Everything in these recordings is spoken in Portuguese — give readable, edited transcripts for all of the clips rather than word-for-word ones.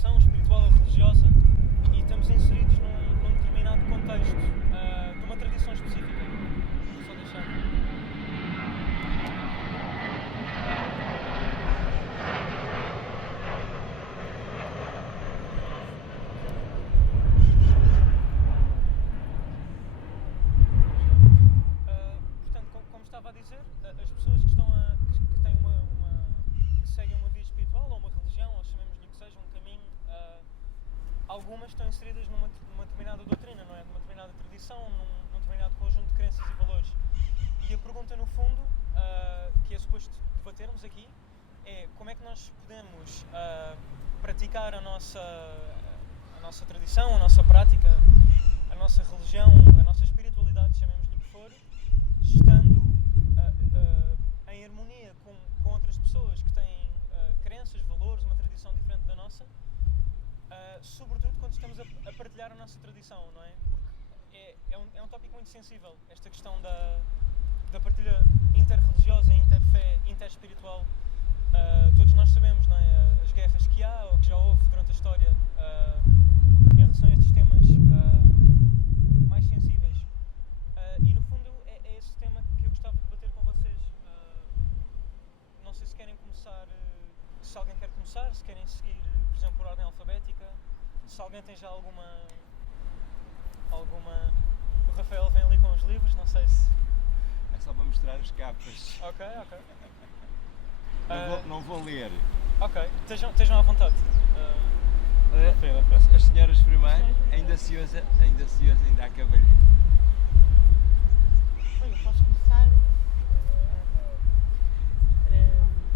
tradição espiritual ou religiosa e estamos inseridos num determinado contexto, de uma tradição específica. Vou só deixar. Portanto, como estava a dizer, as pessoas que têm que seguem uma via espiritual ou uma religião, ou chamemos-lhe o que seja, um caminho, algumas estão inseridas numa determinada doutrina, não é? Numa determinada tradição, num determinado conjunto de crenças e valores. E a pergunta, no fundo, que é suposto debatermos aqui, é como é que nós podemos praticar a nossa tradição, a nossa prática, a nossa religião, a nossa espiritualidade, chamemos-lhe o que for, estando em harmonia com outras pessoas que têm crenças, valores, uma tradição diferente da nossa, sobretudo quando estamos a partilhar a nossa tradição, não é? Porque é um tópico muito sensível, esta questão da partilha interreligiosa, interfé, interespiritual. Todos nós sabemos, não é? As guerras que há ou que já houve durante a história em relação a estes temas mais sensíveis. E no fundo é esse tema que eu gostava de debater com vocês. Não sei se querem começar, se alguém quer começar, se querem seguir, por exemplo, por ordem alfabética, se alguém tem já alguma... O Rafael vem ali com os livros, não sei se... É só para mostrar as capas. Ok. Não vou ler. Ok, estejam à vontade. As senhoras primeiro, ainda se usa, ainda há cavalho. Bem, eu posso começar.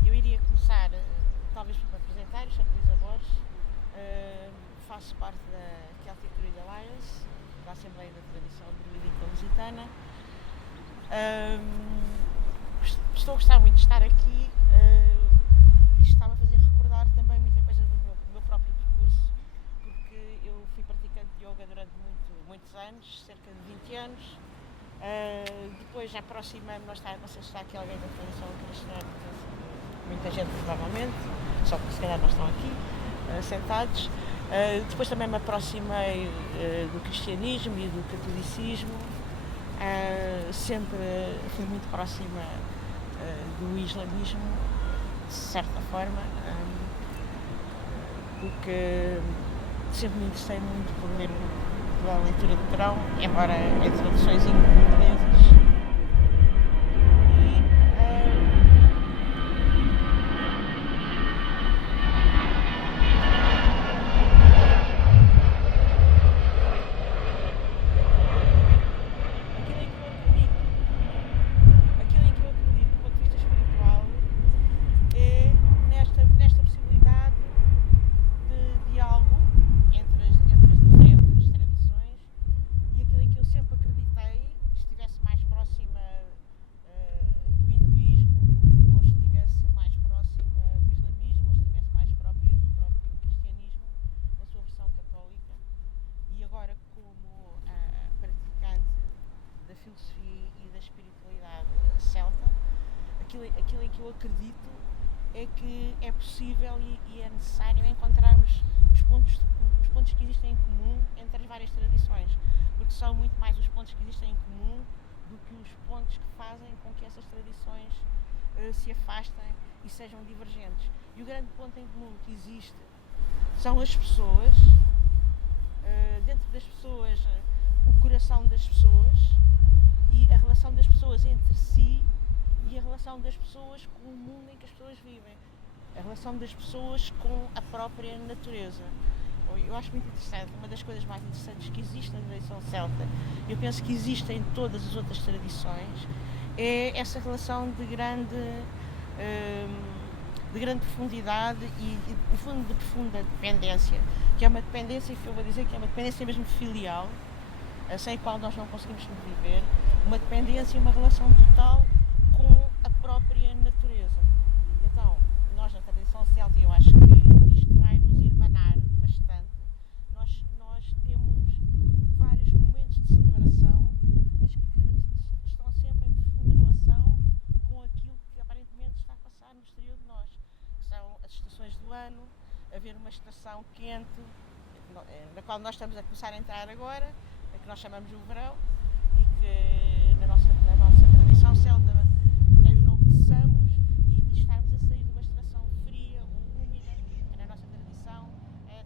Eu iria começar, talvez por me apresentar. Eu chamo Luísa Borges, faço parte da Celtic Druid Alliance, da Assembleia da Tradição Druídica Lusitana. Estou a gostar muito de estar aqui e estava a fazer recordar também muita coisa do meu próprio percurso, porque eu fui praticante de yoga durante muitos anos, cerca de 20 anos. Depois aproximei-me, não sei se está aqui alguém da tradição cristã, muita gente provavelmente, só que se calhar não estão aqui sentados. Depois também me aproximei do cristianismo e do catolicismo. Sempre fui muito próxima do islamismo, de certa forma, porque sempre me interessei muito por ler pela leitura do Corão, embora em traduções inglesas. Aquilo em que eu acredito é que é possível e é necessário encontrarmos os pontos que existem em comum entre as várias tradições, porque são muito mais os pontos que existem em comum do que os pontos que fazem com que essas tradições se afastem e sejam divergentes. E o grande ponto em comum que existe são as pessoas, dentro das pessoas, o coração das pessoas e a relação das pessoas entre si e a relação das pessoas com o mundo em que as pessoas vivem, a relação das pessoas com a própria natureza. Eu acho muito interessante, uma das coisas mais interessantes que existe na tradição celta, eu penso que existe em todas as outras tradições, é essa relação de grande profundidade e no fundo, de profunda dependência, que é uma dependência que eu vou dizer que é uma dependência mesmo filial, sem a qual nós não conseguimos sobreviver, uma dependência e uma relação total com a própria natureza. Então, nós na tradição celta, eu acho que isto vai nos irmanar bastante. Nós temos vários momentos de celebração, mas que estão sempre em profunda relação com aquilo que aparentemente está a passar no exterior de nós, que são as estações do ano, haver uma estação quente, na qual nós estamos a começar a entrar agora, a que nós chamamos o verão, e que na nossa tradição celta tem o nome de Samos, e estarmos a sair de uma estação fria ou úmida, que na nossa tradição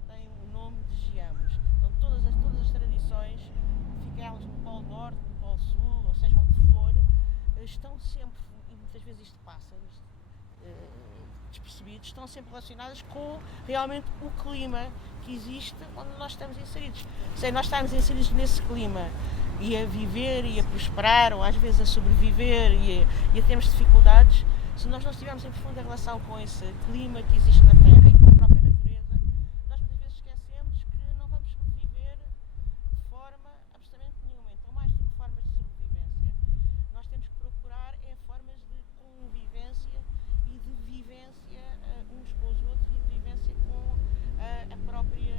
tem o nome de Giamos. Então todas as tradições, fiquem elas no Polo Norte, no Polo Sul, ou seja onde for, estão sempre, e muitas vezes isto passa despercebidos, estão sempre relacionadas com realmente o clima que existe onde nós estamos inseridos. Se nós estamos inseridos nesse clima e a viver e a prosperar, ou às vezes a sobreviver e a termos dificuldades, se nós não estivermos em profunda relação com esse clima que existe na Terra e com a própria natureza, nós muitas vezes esquecemos que não vamos sobreviver de forma absolutamente nenhuma. Então, mais do que formas de sobrevivência, nós temos que procurar formas de convivência e de vivência uns com os outros, e de vivência com a própria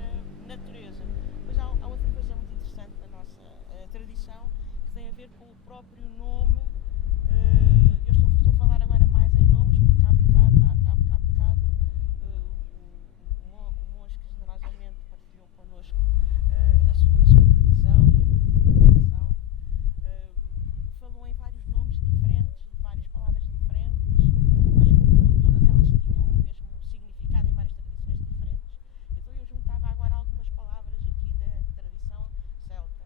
natureza. Mas há outra coisa muito interessante da nossa tradição, que tem a ver com o próprio nome. Eu estou a falar agora mais em nomes, porque há bocado o monge que generosamente partilhou connosco a sua tradição e a participação, falou em vários nomes diferentes, várias palavras diferentes, mas que no fundo todas elas tinham o mesmo significado em várias tradições diferentes. Então eu juntava agora algumas palavras aqui da tradição celta,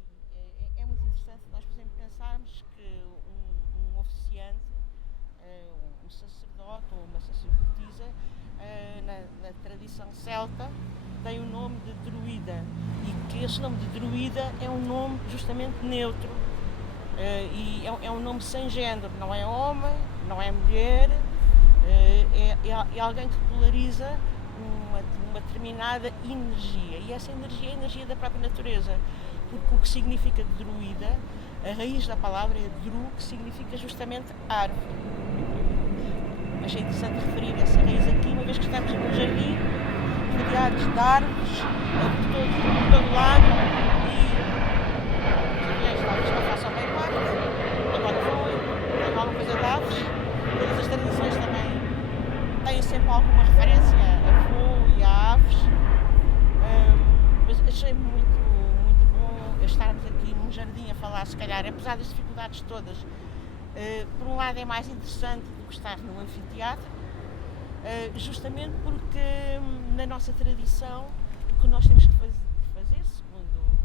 e é muito interessante nós, por exemplo, pensarmos que um oficiante, um sacerdote ou uma sacerdotisa, na tradição celta, tem o nome de druida, e que esse nome de druida é um nome justamente neutro, e é um nome sem género, não é homem, não é mulher, é alguém que polariza uma determinada energia, e essa energia é a energia da própria natureza, porque o que significa druida, a raiz da palavra é dru, que significa justamente árvore. Achei interessante referir essa raiz aqui, uma vez que estamos num jardim rodeados de árvores por todo lado, e as árvores não façam bem parte, agora voam, tem alguma coisa de aves. Todas as tradições também têm sempre alguma referência a voo e a aves, mas achei muito bom estarmos aqui num jardim a falar, se calhar, apesar das dificuldades todas. Por um lado é mais interessante do que estar num anfiteatro, justamente porque na nossa tradição o que nós temos que fazer, segundo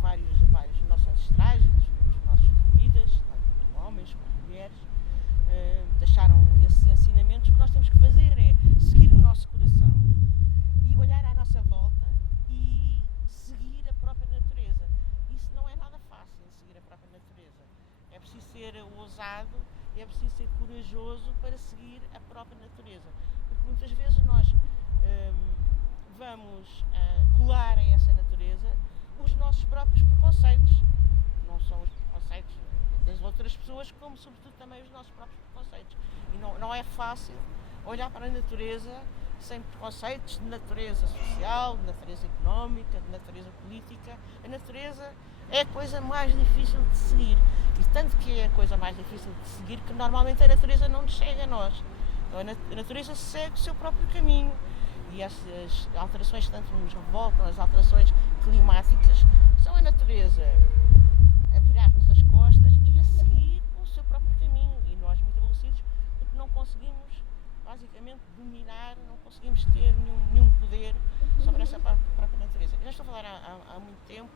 vários dos nossos ancestrais, dos nossos druidas, tanto homens como mulheres, deixaram esses ensinamentos. O que nós temos que fazer é seguir o nosso coração e olhar à nossa volta e seguir a própria natureza. Isso não é nada fácil, seguir a própria natureza. É preciso ser ousado, é preciso ser corajoso para seguir a própria natureza. Porque muitas vezes nós vamos colar a essa natureza os nossos próprios preconceitos. Não são os preconceitos das outras pessoas, como sobretudo também os nossos próprios preconceitos. E não é fácil olhar para a natureza sem preconceitos de natureza social, de natureza económica, de natureza política. A natureza é a coisa mais difícil de seguir, e tanto que é a coisa mais difícil de seguir que normalmente a natureza não nos chega a nós. Então a natureza segue o seu próprio caminho, e essas alterações que tanto nos revoltam, as alterações climáticas, são a natureza a virar-nos as costas e a seguir o seu próprio caminho, e nós muito aborrecidos porque não conseguimos basicamente dominar, não conseguimos ter nenhum poder sobre essa própria natureza. Eu já estou a falar há muito tempo,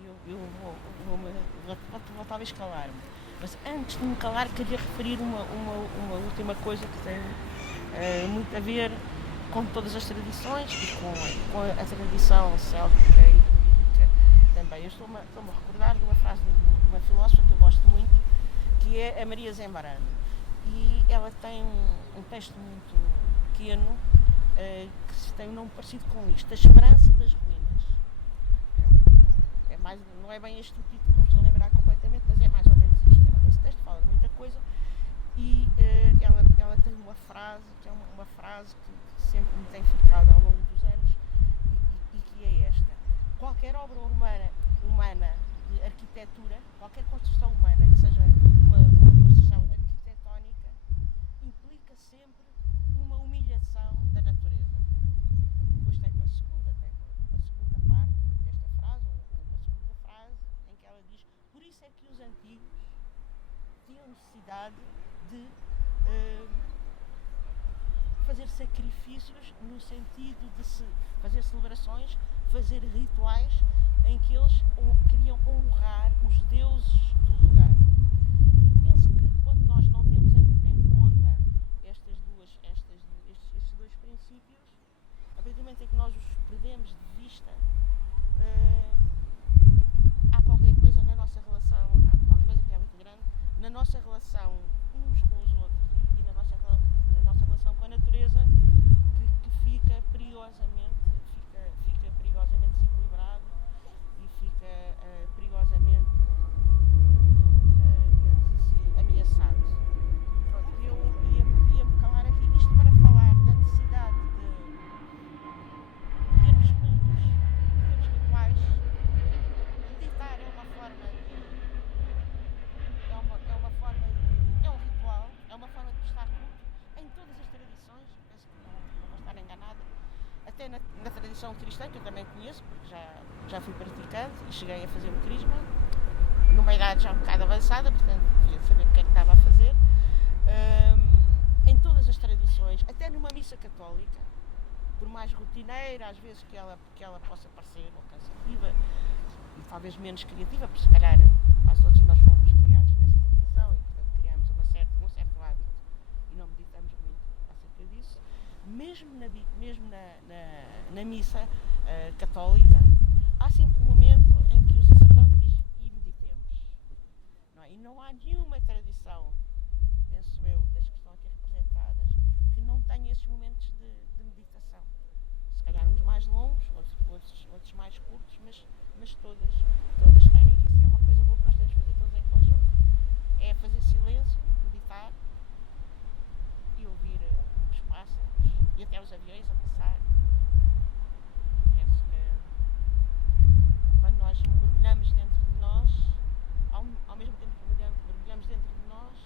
e eu vou talvez calar-me, mas antes de me calar queria referir uma última coisa que tem muito a ver com todas as tradições e com a tradição céltica e druídica também. Eu estou-me a recordar de uma frase de uma filósofa que eu gosto muito, que é a Maria Zembrano, e ela tem um texto muito pequeno que tem um nome parecido com isto: A Esperança das Ruínas. Não é bem este o título, não estou a lembrar completamente, mas é mais ou menos isto. Esse texto fala de muita coisa, e ela tem uma frase que é uma frase que sempre me tem ficado ao longo dos anos, e que é esta: qualquer obra humana de arquitetura, qualquer construção humana que seja uma construção arquitetónica, implica sempre uma humilhação relação da natureza. Depois tem uma segunda parte desta frase, ou uma segunda frase, em que ela diz: por isso é que os antigos tinham necessidade de fazer sacrifícios, no sentido de se fazer celebrações, fazer rituais em que eles queriam honrar os deuses do lugar. E penso que quando nós não temos em conta estes dois princípios, a partir do momento em que nós os perdemos de vista, há qualquer coisa na nossa relação, há qualquer coisa que é muito grande, na nossa relação uns com os outros e na nossa relação com a natureza, que fica perigosamente desequilibrado e fica perigosamente ameaçado. Pronto, eu ia-me calar aqui, isto para falar da necessidade de termos cultos, de termos rituais. Meditar é uma forma é um ritual, é uma forma de prestar culto em todas as tradições. Penso que não vou estar enganada. Até na tradição cristã, que eu também conheço, porque já fui praticante e cheguei a fazer o crisma, numa idade já um bocado avançada, portanto devia saber o que é que estava a fazer. Em todas as tradições, até numa missa católica, por mais rotineira às vezes que ela possa parecer, ou cansativa, e talvez menos criativa, porque se calhar quase todos nós fomos criados nessa tradição e portanto criamos um certo hábito e não meditamos muito acerca disso. Mesmo na missa católica, há sempre um momento em que o sacerdote diz: e meditemos. Não é? E não há nenhuma tradição, penso eu, das que estão aqui representadas, que não tenha esses momentos de meditação. Se calhar uns mais longos, outros mais curtos, mas todas têm. Isso é uma coisa boa que nós temos de fazer todos em conjunto. É fazer silêncio, meditar e ouvir os pássaros e até os aviões a passar. Penso que quando nós mergulhamos dentro de nós, ao mesmo tempo que mergulhamos dentro de nós,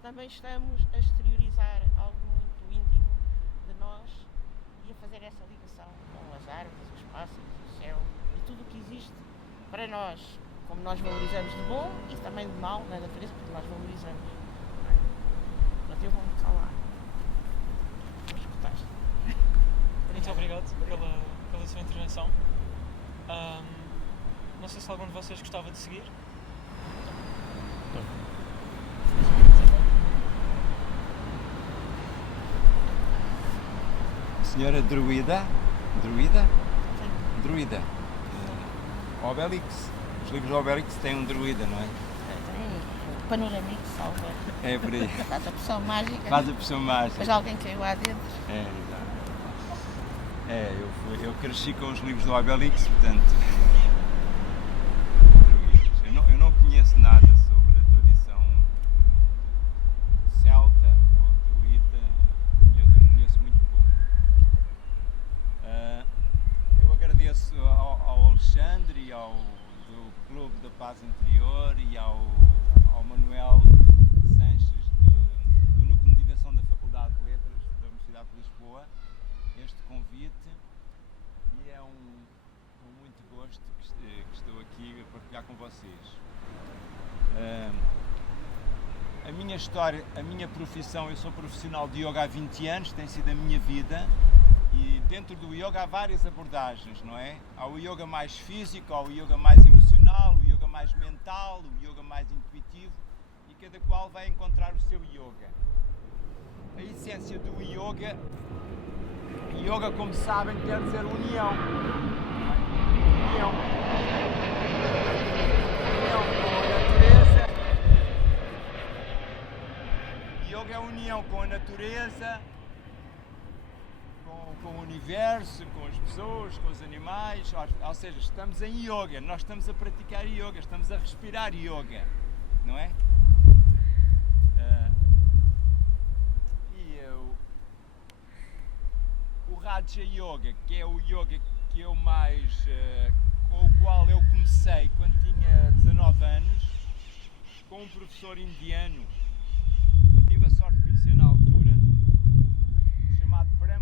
também estamos a exteriorizar algo muito íntimo de nós e a fazer essa ligação com as árvores, os pássaros, o céu e tudo o que existe para nós, como nós valorizamos de bom e também de mal na natureza, porque nós valorizamos. Portanto, eu vou-me calar. Escutaste? Muito obrigado pela sua intervenção. Não sei se algum de vocês gostava de seguir. Senhora Druida? Obelix. Os livros do Obelix têm um druida, não é? Tem panorâmico, salva. É por aí. Faz a poção mágica. Faz a poção mágica. Mas alguém caiu lá dentro. É, exato. Eu cresci com os livros do Obelix, portanto. Eu não conheço nada sobre a tradição celta ou druida, eu conheço muito pouco. Eu agradeço ao Alexandre e ao do Clube da Paz Interior e ao Manuel Sanches do Núcleo de Meditação da Faculdade de Letras da Universidade de Lisboa este convite, e é com muito gosto que estou aqui a partilhar com vocês. A minha história, a minha profissão, eu sou profissional de yoga há 20 anos, tem sido a minha vida, e dentro do yoga há várias abordagens, não é? Há o yoga mais físico, há o yoga mais emocional, o yoga mais mental, o yoga mais intuitivo, e cada qual vai encontrar o seu yoga. A essência do yoga, como sabem, quer dizer união. União com a natureza. Yoga é união com a natureza, com o universo, com as pessoas, com os animais, ou seja, estamos em yoga, nós estamos a praticar yoga, estamos a respirar yoga, não é? O Raja Yoga, que é o yoga que eu mais, com o qual eu comecei quando tinha 19 anos, com um professor indiano que tive a sorte de conhecer na altura, chamado Prem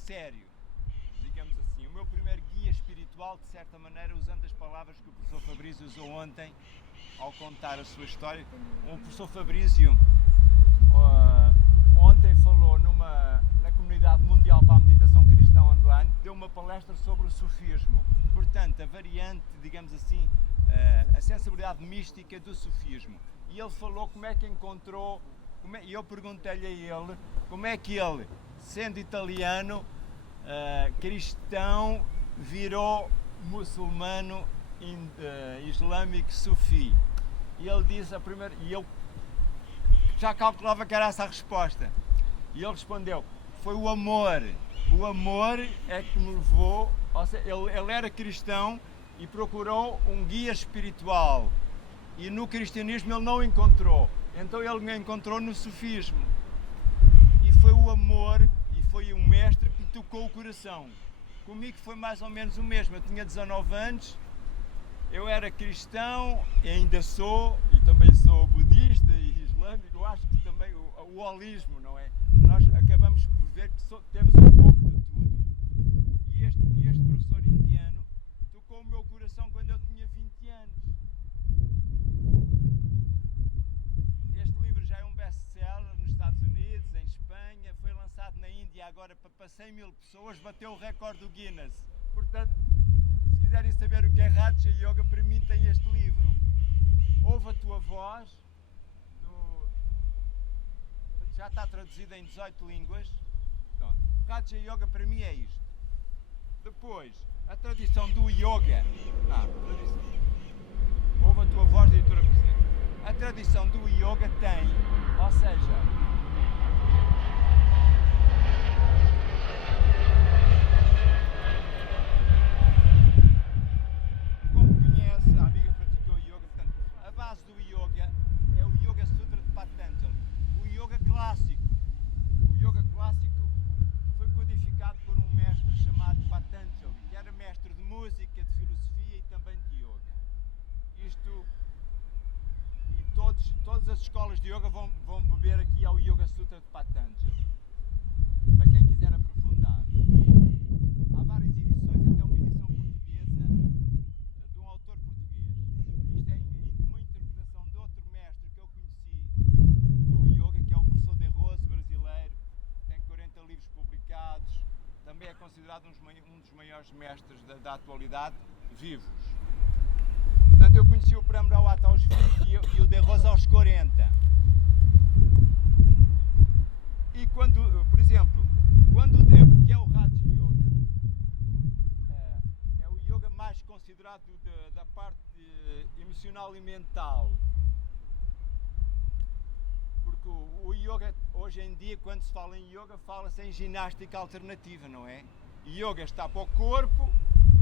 sério, digamos assim. O meu primeiro guia espiritual, de certa maneira, usando as palavras que o professor Fabrício usou ontem, ao contar a sua história. O professor Fabrício ontem falou na Comunidade Mundial para a Meditação Cristã Online, deu uma palestra sobre o sufismo. Portanto, a variante, digamos assim, a sensibilidade mística do sufismo. E ele falou como é que encontrou, e eu perguntei-lhe a ele como é que ele, sendo italiano, cristão, virou muçulmano islâmico sufi. E ele disse a primeira, e eu já calculava que era essa a resposta. E ele respondeu: foi o amor. O amor é que me levou, ou seja, ele era cristão e procurou um guia espiritual. E no cristianismo ele não o encontrou. Então ele me encontrou no sufismo. E foi o amor, e foi um mestre que me tocou o coração. Comigo foi mais ou menos o mesmo. Eu tinha 19 anos, eu era cristão, ainda sou, e também sou budista e islâmico. Eu acho que também o holismo, não é? Nós acabamos por ver que temos um pouco de tudo. E este professor indiano tocou o meu coração quando eu tinha 20 anos. Este livro já é um best-seller nos Estados Unidos, em Espanha, foi lançado na Índia agora para 100 mil pessoas, bateu o recorde do Guinness. Portanto, se quiserem saber o que é Raja Yoga, para mim tem este livro. Ouve a tua voz, já está traduzido em 18 línguas. Pronto. Raja Yoga para mim é isto. Depois, a tradição do yoga. Ouve a tua voz, editora presente. A tradição do yoga tem, ou seja, como conhece, a amiga praticou yoga, portanto, a base do yoga é o Yoga Sutra de Patanjali. O yoga clássico. O yoga clássico foi codificado por um mestre chamado Patanjali, que era mestre de música, de filosofia e também de yoga. Isto, e todas as escolas de yoga vão beber aqui ao Yoga Sutra de Patanjali, para quem quiser aprofundar. Há várias edições, até uma edição portuguesa de um autor português. Isto é uma interpretação de outro mestre que eu conheci do yoga, que é o professor De Rose, brasileiro, tem 40 livros publicados, também é considerado um dos maiores mestres da atualidade, vivos. Portanto, eu conheci o Prem Rawat aos 20 e o De Rose aos 40. E quando, por exemplo, o que é o Raja Yoga? É o yoga mais considerado da parte emocional e mental. Porque o yoga, hoje em dia, quando se fala em yoga, fala-se em ginástica alternativa, não é? Yoga está para o corpo,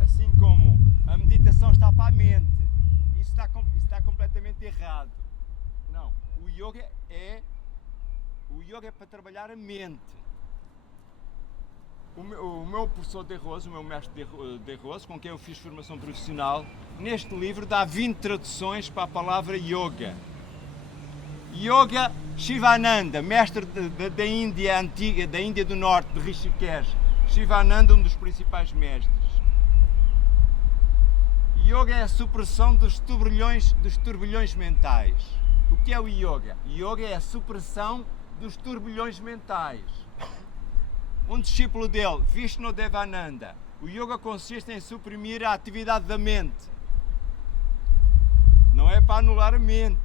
assim como a meditação está para a mente. Isso está completamente errado. Não, o yoga é para trabalhar a mente. O meu professor De Rose, o meu mestre De Rose, com quem eu fiz formação profissional, neste livro dá 20 traduções para a palavra yoga. Yoga Shivananda, mestre da Índia antiga, da Índia do Norte, de Rishikesh. Shivananda, um dos principais mestres. Yoga é a supressão dos turbilhões mentais. O que é o yoga? Yoga é a supressão dos turbilhões mentais. Um discípulo dele, Vishnu Devananda, o yoga consiste em suprimir a atividade da mente. Não é para anular a mente.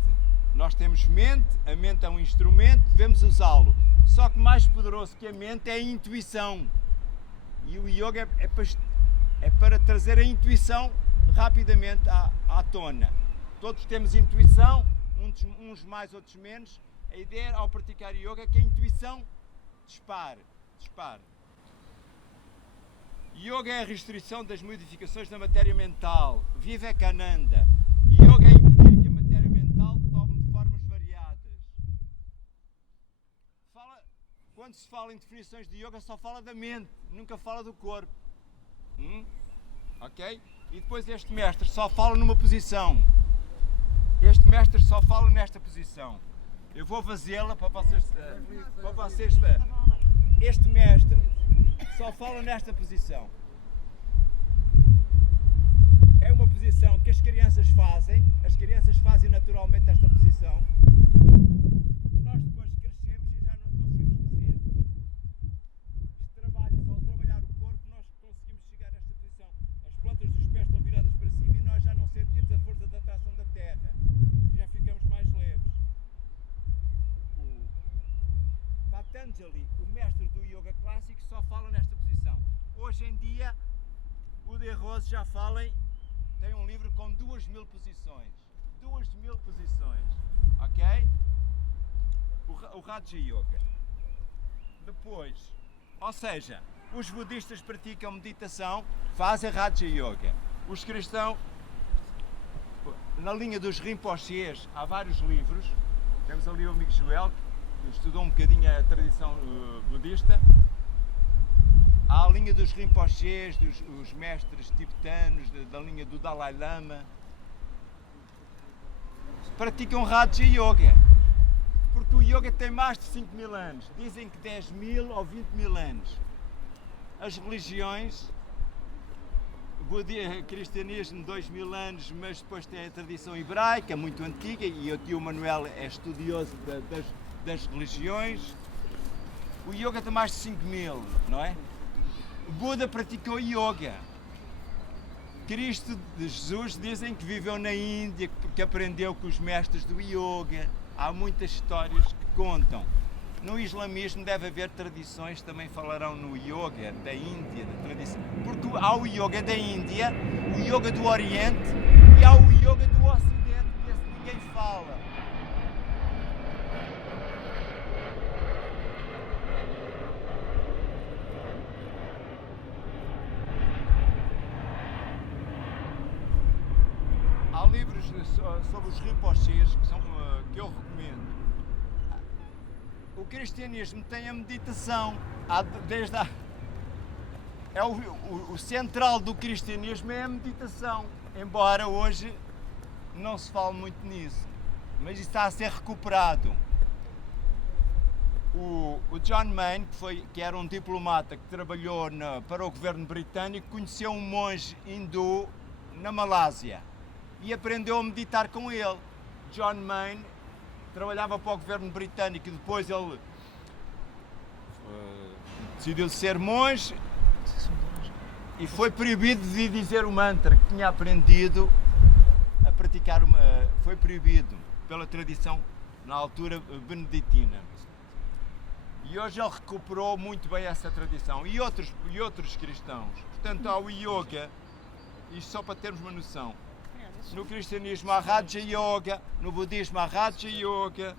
Nós temos mente, a mente é um instrumento, devemos usá-lo. Só que mais poderoso que a mente é a intuição. E o yoga é para trazer a intuição rapidamente à tona. Todos temos intuição, uns mais, outros menos. A ideia ao praticar yoga é que a intuição dispare. Yoga é a restrição das modificações da matéria mental. Vivekananda. Yoga é impedir que a matéria mental tome formas variadas. Quando se fala em definições de yoga, só fala da mente, nunca fala do corpo. Ok? E depois este mestre só fala numa posição. Este mestre só fala nesta posição. Eu vou fazê-la para vocês. Este mestre só fala nesta posição. É uma posição que as crianças fazem naturalmente esta posição. Nós depois crescemos e já não conseguimos fazer. Ao trabalhar o corpo, nós conseguimos chegar a esta posição. As plantas dos pés estão viradas para cima e nós já não sentimos a força da atração da terra. Já ficamos mais leves. O Patanjali, o mestre do yoga clássico, só fala nesta posição. Hoje em dia, o De Rose já fala tem um livro com 2000 posições. 2000 posições, ok? O Raja Yoga. Depois, ou seja, os budistas praticam meditação, fazem Raja Yoga. Os cristãos, na linha dos Rinpochés, há vários livros. Temos ali o amigo Joel, que estudou um bocadinho a tradição budista. Há a linha dos Rinpochés, os mestres tibetanos, da linha do Dalai Lama. Praticam Raja Yoga. Porque o yoga tem mais de 5.000 anos. Dizem que 10.000 ou 20.000 anos. As religiões, cristianismo 2.000 anos, mas depois tem a tradição hebraica, muito antiga, e o tio Manuel é estudioso das religiões. O yoga tem mais de 5.000, não é? O Buda praticou yoga. Cristo de Jesus dizem que viveu na Índia, que aprendeu com os mestres do yoga. Há muitas histórias que contam. No islamismo deve haver tradições, também falarão no yoga da Índia, da tradição. Porque há o yoga da Índia, o yoga do Oriente e há o yoga do Ocidente, que esse ninguém fala. Há livros sobre os Rinpochés que eu recomendo. O cristianismo tem a meditação. O central do cristianismo é a meditação. Embora hoje não se fale muito nisso. Mas isso está a ser recuperado. O John Mayne, que era um diplomata que trabalhou para o governo britânico, conheceu um monge hindu na Malásia. E aprendeu a meditar com ele. John Mayne trabalhava para o governo britânico e depois ele decidiu ser monge e foi proibido de dizer o mantra que tinha aprendido a praticar. Foi proibido pela tradição na altura beneditina. E hoje ele recuperou muito bem essa tradição. E outros cristãos. Portanto, há o yoga, isto só para termos uma noção. No cristianismo há Raja Yoga, no budismo há Raja Yoga.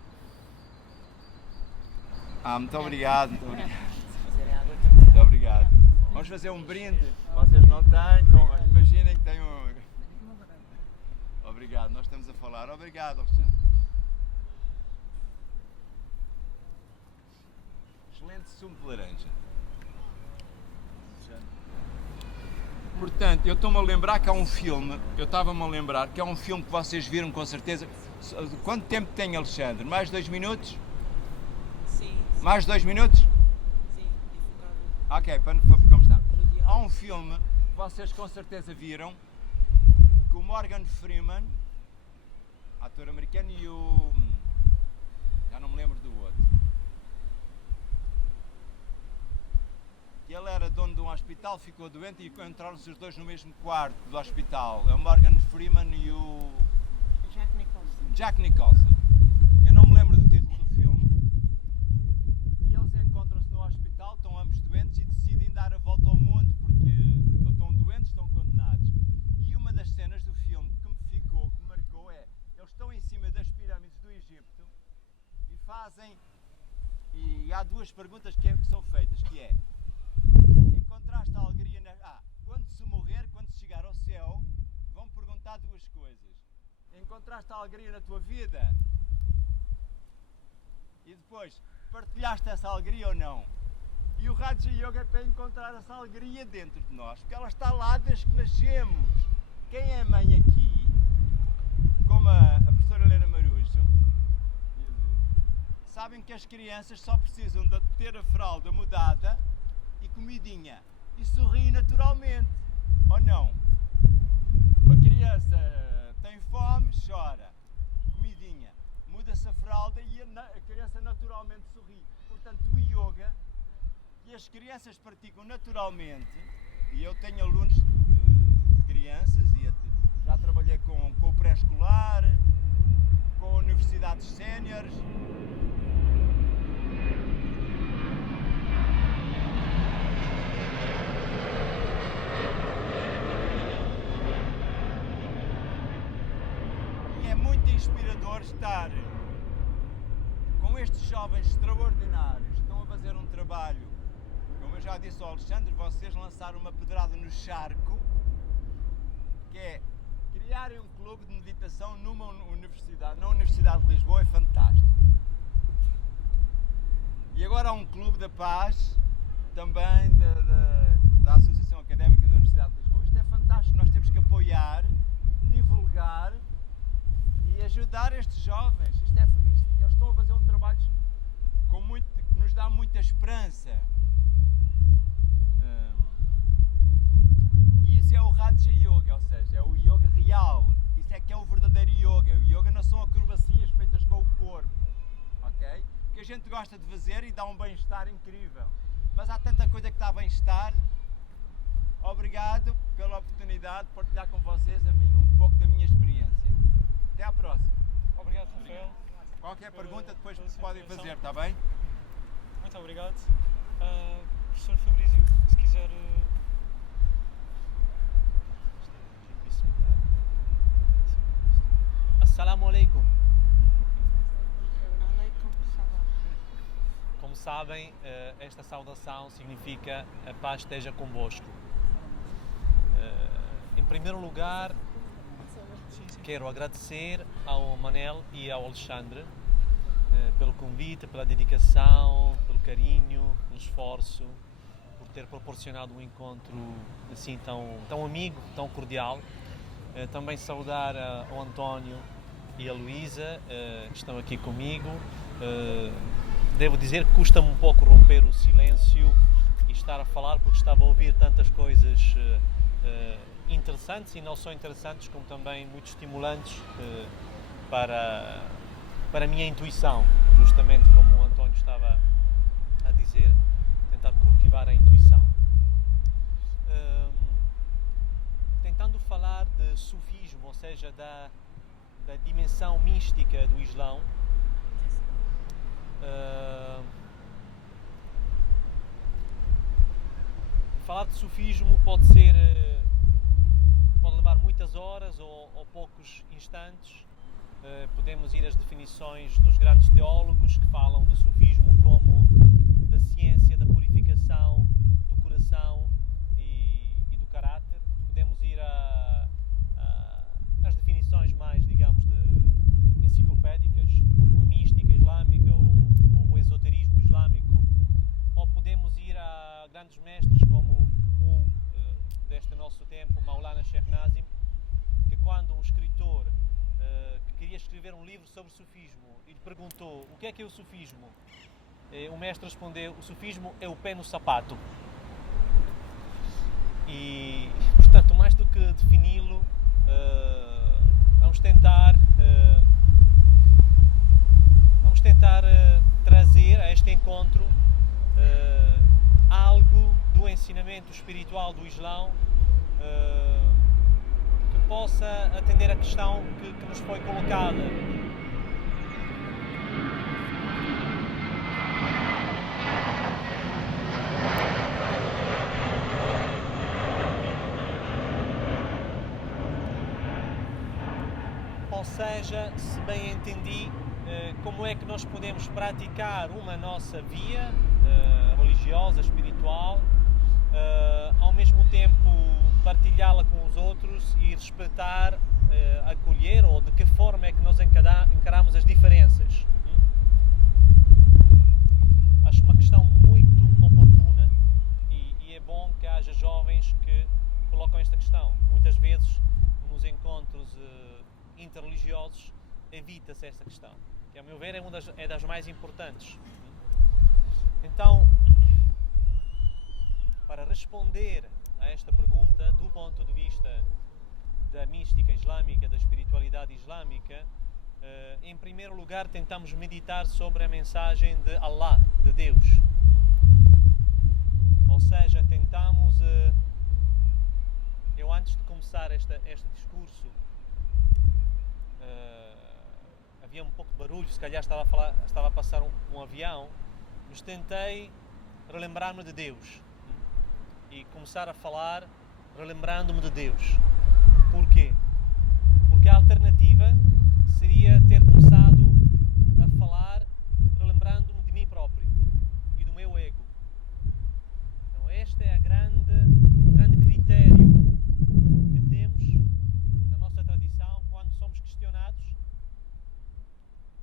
Muito obrigado. Muito obrigado. Vamos fazer um brinde. Vocês não têm, imaginem que têm um. Obrigado, nós estamos a falar. Obrigado, Alexandre. Excelente sumo de laranja. Portanto, eu estou-me a lembrar que há um filme, que é um filme que vocês viram com certeza. Quanto tempo tem, Alexandre? Mais 2 minutos? Sim. Mais 2 minutos? Sim, Ok, para como está. Há um filme que vocês com certeza viram, com o Morgan Freeman, ator americano, e o... já não me lembro do outro. Ele era dono de um hospital, ficou doente e encontraram-se os dois no mesmo quarto do hospital. É o Morgan Freeman e o... Jack Nicholson. Eu não me lembro do título do filme. E eles encontram-se no hospital, estão ambos doentes e decidem dar a volta ao mundo porque estão doentes, estão condenados. E uma das cenas do filme que me marcou é, eles estão em cima das pirâmides do Egito e fazem... E há 2 perguntas que são feitas, que é... Encontraste a alegria quando se morrer, quando se chegar ao céu, vão perguntar 2 coisas. Encontraste a alegria na tua vida? E depois, partilhaste essa alegria ou não? E o Raja Yoga é para encontrar essa alegria dentro de nós, porque ela está lá desde que nascemos. Quem é mãe aqui, como a professora Helena Marujo, sabem que as crianças só precisam de ter a fralda mudada e comidinha. E sorri naturalmente. Ou não? A criança tem fome, chora. Comidinha. Muda-se a fralda e a criança naturalmente sorri. Portanto, o yoga, que as crianças praticam naturalmente, e eu tenho alunos de crianças e já trabalhei com o pré-escolar, com universidades séniores. E é muito inspirador estar com estes jovens extraordinários que estão a fazer um trabalho. Como eu já disse ao Alexandre, vocês lançaram uma pedrada no charco, que é criarem um clube de meditação numa universidade, na Universidade de Lisboa, é fantástico. E agora há um clube da paz, também da Associação Académica da Universidade de Lisboa. Isto é fantástico, nós temos que apoiar, divulgar e ajudar estes jovens. Eles estão a fazer um trabalho que nos dá muita esperança. E isso é o Raja Yoga, ou seja, é o yoga real. Isso é que é o verdadeiro yoga. O yoga não são acrobacias feitas com o corpo, ok? Que a gente gosta de fazer e dá um bem-estar incrível. Mas há tanta coisa que dá bem-estar. Obrigado pela oportunidade de partilhar com vocês um pouco da minha experiência. Até à próxima. Obrigado, Rafael. Qualquer pergunta depois pela podem informação. fazer, está bem? Muito obrigado. Professor Fabrício, se quiser. Assalamu alaikum. Aleikum salam. Como sabem, esta saudação significa a paz esteja convosco. Em primeiro lugar, quero agradecer ao Manel e ao Alexandre pelo convite, pela dedicação, pelo carinho, pelo esforço, por ter proporcionado um encontro assim tão amigo, tão cordial. Também saudar ao António e a Luísa, que estão aqui comigo. Devo dizer que custa-me um pouco romper o silêncio e estar a falar, porque estava a ouvir tantas coisas interessantes, e não só interessantes, como também muito estimulantes para a minha intuição, justamente como o António estava a dizer, tentar cultivar a intuição. Tentando falar de sufismo, ou seja, da dimensão mística do Islão, falar de sufismo pode levar muitas horas ou poucos instantes. Podemos ir às definições dos grandes teólogos que falam de sufismo como da ciência da purificação do coração e do caráter. Podemos ir às definições mais, digamos, enciclopédicas, como a mística islâmica ou o esoterismo islâmico, ou podemos ir a grandes mestres como deste nosso tempo, Maulana Sheikh Nazim, que quando um escritor que queria escrever um livro sobre sufismo e lhe perguntou o que é o sufismo, o mestre respondeu: o sufismo é o pé no sapato. E, portanto, mais do que defini-lo, vamos tentar trazer a este encontro algo do ensinamento espiritual do Islão que possa atender a questão que nos foi colocada. Ou seja, se bem entendi, como é que nós podemos praticar uma nossa via religiosa, espiritual, ao mesmo tempo partilhá-la com os outros e respeitar, acolher, ou de que forma é que nós encaramos as diferenças. Acho uma questão muito oportuna e é bom que haja jovens que colocam esta questão. Muitas vezes nos encontros interreligiosos evita-se esta questão, que a meu ver é das mais importantes. Então, para responder a esta pergunta do ponto de vista da mística islâmica, da espiritualidade islâmica, em primeiro lugar tentamos meditar sobre a mensagem de Allah, de Deus. Ou seja, tentamos... Eu antes de começar este discurso, havia um pouco de barulho, se calhar estava a passar um avião, mas tentei relembrar-me de Deus e começar a falar relembrando-me de Deus. Porquê? Porque a alternativa seria ter começado a falar relembrando-me de mim próprio e do meu ego. Então este é o grande critério que temos na nossa tradição quando somos questionados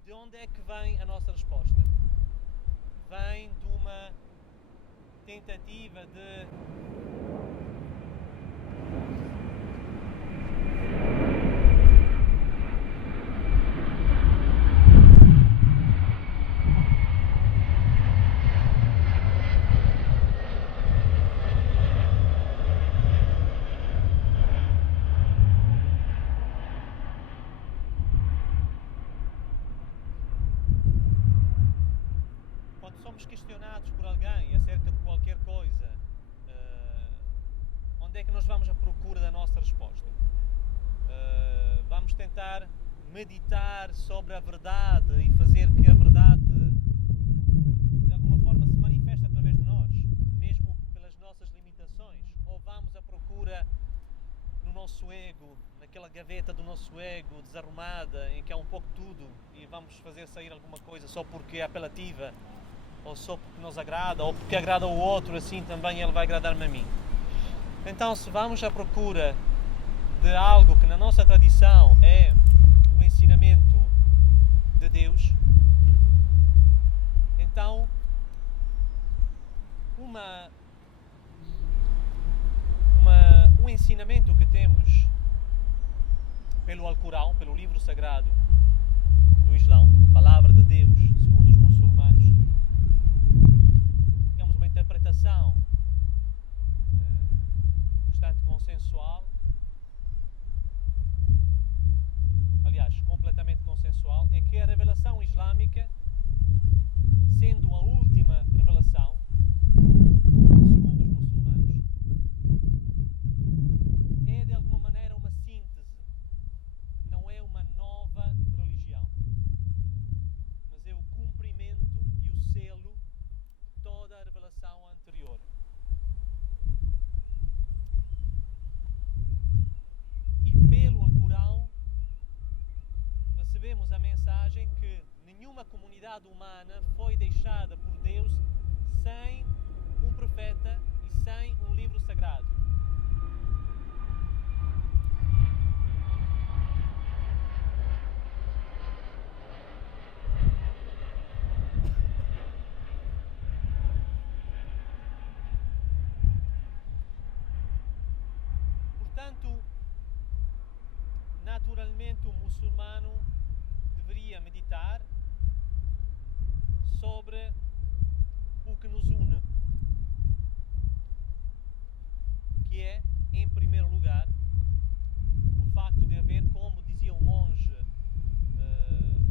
de onde é que vem a nossa resposta. Vem de uma tentativa de somos questionados por alguém acerca de qualquer coisa, onde é que nós vamos à procura da nossa resposta? Vamos tentar meditar sobre a verdade e fazer que a verdade de alguma forma se manifeste através de nós, mesmo pelas nossas limitações? Ou vamos à procura no nosso ego, naquela gaveta do nosso ego desarrumada, em que há um pouco tudo, e vamos fazer sair alguma coisa só porque é apelativa, ou só porque nos agrada, ou porque agrada ao outro, assim também ele vai agradar-me a mim. Então, se vamos à procura de algo que na nossa tradição é um ensinamento de Deus, então um ensinamento que temos pelo Alcorão, pelo livro sagrado do Islão, palavra de Deus, segundo os muçulmanos, digamos uma interpretação bastante consensual, aliás, completamente consensual, é que a revelação islâmica, sendo a última revelação, segundo os muçulmanos, é de alguma maneira uma síntese, não é uma nova religião, mas é o cumprimento e o selo de toda a revelação anterior. E pelo Alcorão recebemos a mensagem que nenhuma comunidade humana foi deixada por Deus sem um profeta e sem um livro sagrado. Portanto, naturalmente o muçulmano deveria meditar sobre o que nos une, que é, em primeiro lugar, o facto de haver, como dizia um monge,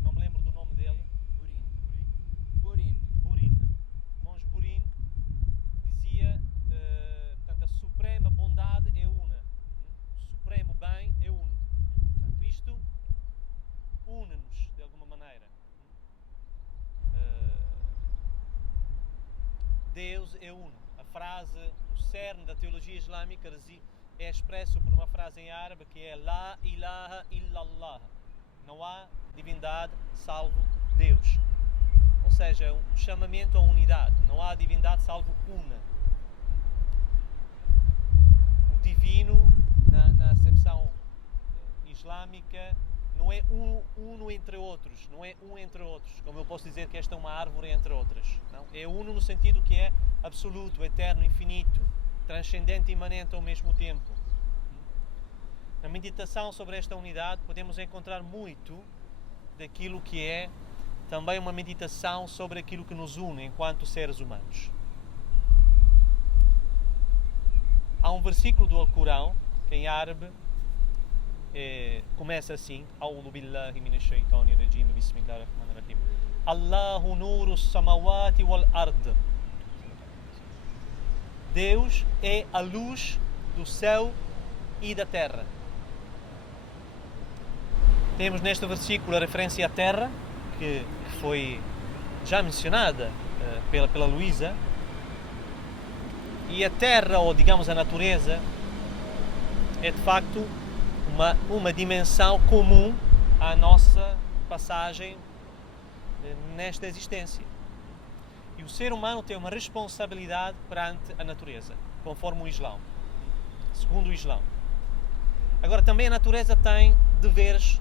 não me lembro do nome dele, Burin, monge Burin, dizia, portanto, a suprema bondade é una, o supremo bem é uno. Portanto, isto une-nos de alguma maneira. Deus é uno. A frase, o cerne da teologia islâmica é expresso por uma frase em árabe que é La ilaha illallah. Não há divindade salvo Deus. Ou seja, é um chamamento à unidade. Não há divindade salvo una. O divino, na acepção islâmica, não é uno entre outros, não é um entre outros, como eu posso dizer que esta é uma árvore entre outras. Não, é uno no sentido que é absoluto, eterno, infinito, transcendente e imanente ao mesmo tempo. Na meditação sobre esta unidade podemos encontrar muito daquilo que é também uma meditação sobre aquilo que nos une enquanto seres humanos. há um versículo do Alcorão que em árabe começa assim: A'udhu billahi minash shaitani rajim, bismillahir rahmanir rahim. Allahu nuru samawati wal ard. Deus é a luz do céu e da terra. Temos neste versículo a referência à terra, que foi já mencionada pela Luísa. E a terra, ou digamos a natureza, é de facto uma dimensão comum à nossa passagem nesta existência. E o ser humano tem uma responsabilidade perante a natureza, conforme o Islão, segundo o Islão. Agora, também a natureza tem deveres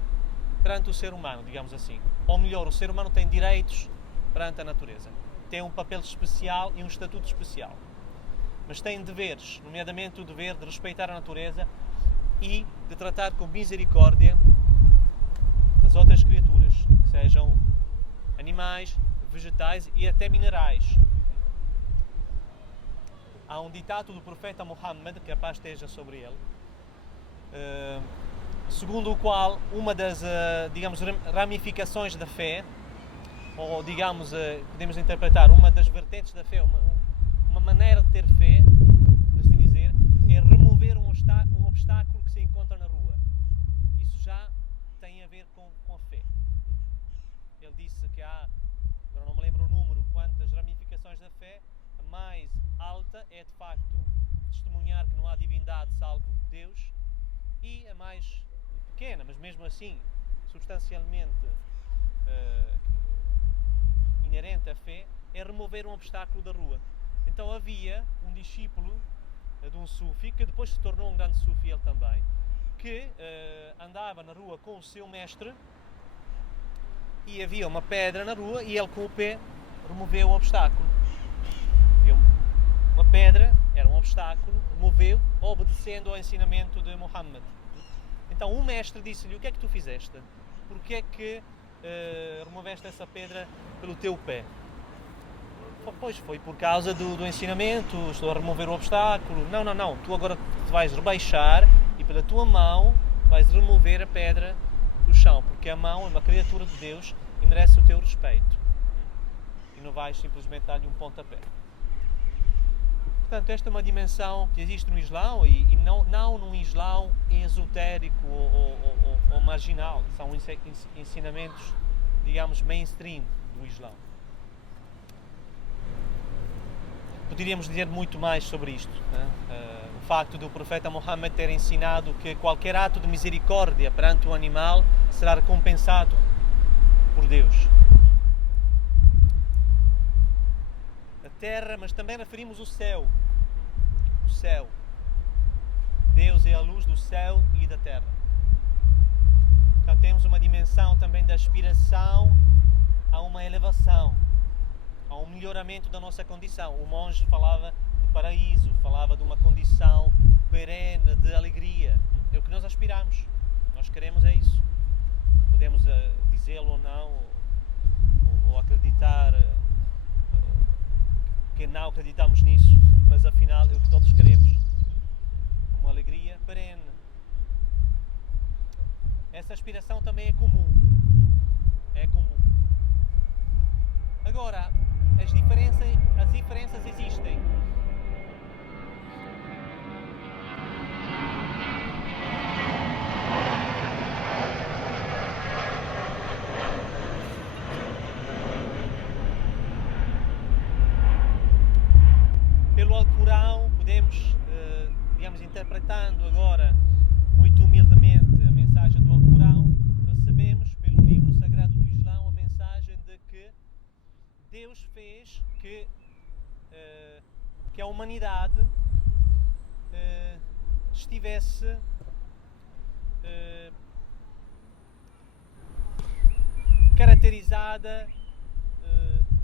perante o ser humano, digamos assim. Ou melhor, o ser humano tem direitos perante a natureza. Tem um papel especial e um estatuto especial. Mas tem deveres, nomeadamente o dever de respeitar a natureza e de tratar com misericórdia as outras criaturas, sejam animais, vegetais e até minerais. Há um ditado do profeta Muhammad, que a paz esteja sobre ele, segundo o qual uma das, digamos, ramificações da fé, ou digamos, podemos interpretar uma das vertentes da fé, uma maneira de ter fé, por assim dizer, é remover um obstáculo que se encontra na rua. Isso já tem a ver com a fé. Ele disse que há, agora não me lembro o número, quantas ramificações da fé. A mais alta é de facto testemunhar que não há divindade salvo Deus, e a mais pequena, mas mesmo assim substancialmente inerente à fé, é remover um obstáculo da rua. Então havia um discípulo de um sufi, que depois se tornou um grande sufi ele também, que andava na rua com o seu mestre, e havia uma pedra na rua e ele com o pé removeu o obstáculo. Havia uma pedra, era um obstáculo, removeu, obedecendo ao ensinamento de Muhammad. Então o mestre disse-lhe: o que é que tu fizeste? Porquê é que removeste essa pedra pelo teu pé? Pois foi por causa do ensinamento, estou a remover o obstáculo. Não, tu agora te vais rebaixar e pela tua mão vais remover a pedra do chão, porque a mão é uma criatura de Deus e merece o teu respeito. E não vais simplesmente dar-lhe um pontapé. Portanto, esta é uma dimensão que existe no Islão, e não num Islão esotérico ou marginal. São ensinamentos, digamos, mainstream do Islão. Poderíamos dizer muito mais sobre isto, né? O facto do profeta Muhammad ter ensinado que qualquer ato de misericórdia perante um animal será recompensado por Deus. A terra, mas também referimos o céu. O céu. Deus é a luz do céu e da terra. Então temos uma dimensão também da aspiração a uma elevação, a um melhoramento da nossa condição. O monge falava de paraíso, falava de uma condição perene, de alegria. É o que nós aspiramos. Nós queremos é isso. Podemos dizê-lo ou não, ou acreditar que não acreditamos nisso, mas afinal é o que todos queremos. Uma alegria perene. Essa aspiração também é comum. É comum. Agora, as diferenças existem. Pelo Alcorão, podemos, digamos, interpretando agora muito humildemente a mensagem do Alcorão, recebemos pelo livro sagrado do Islão a mensagem de que Deus fez que a humanidade estivesse caracterizada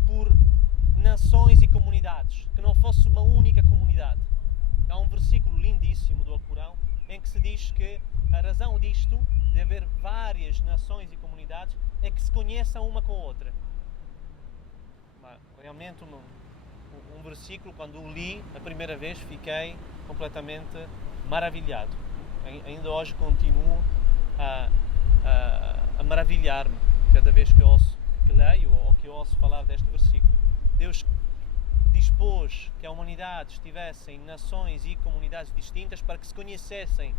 por nações e comunidades, que não fosse uma única comunidade. Há um versículo lindíssimo do Alcorão em que se diz que a razão disto, de haver várias nações e comunidades, é que se conheçam uma com a outra. Realmente um versículo, quando o li a primeira vez, fiquei completamente maravilhado. Ainda hoje continuo a maravilhar-me cada vez que leio ou que ouço falar deste versículo. Deus dispôs que a humanidade estivesse em nações e comunidades distintas para que se conhecessem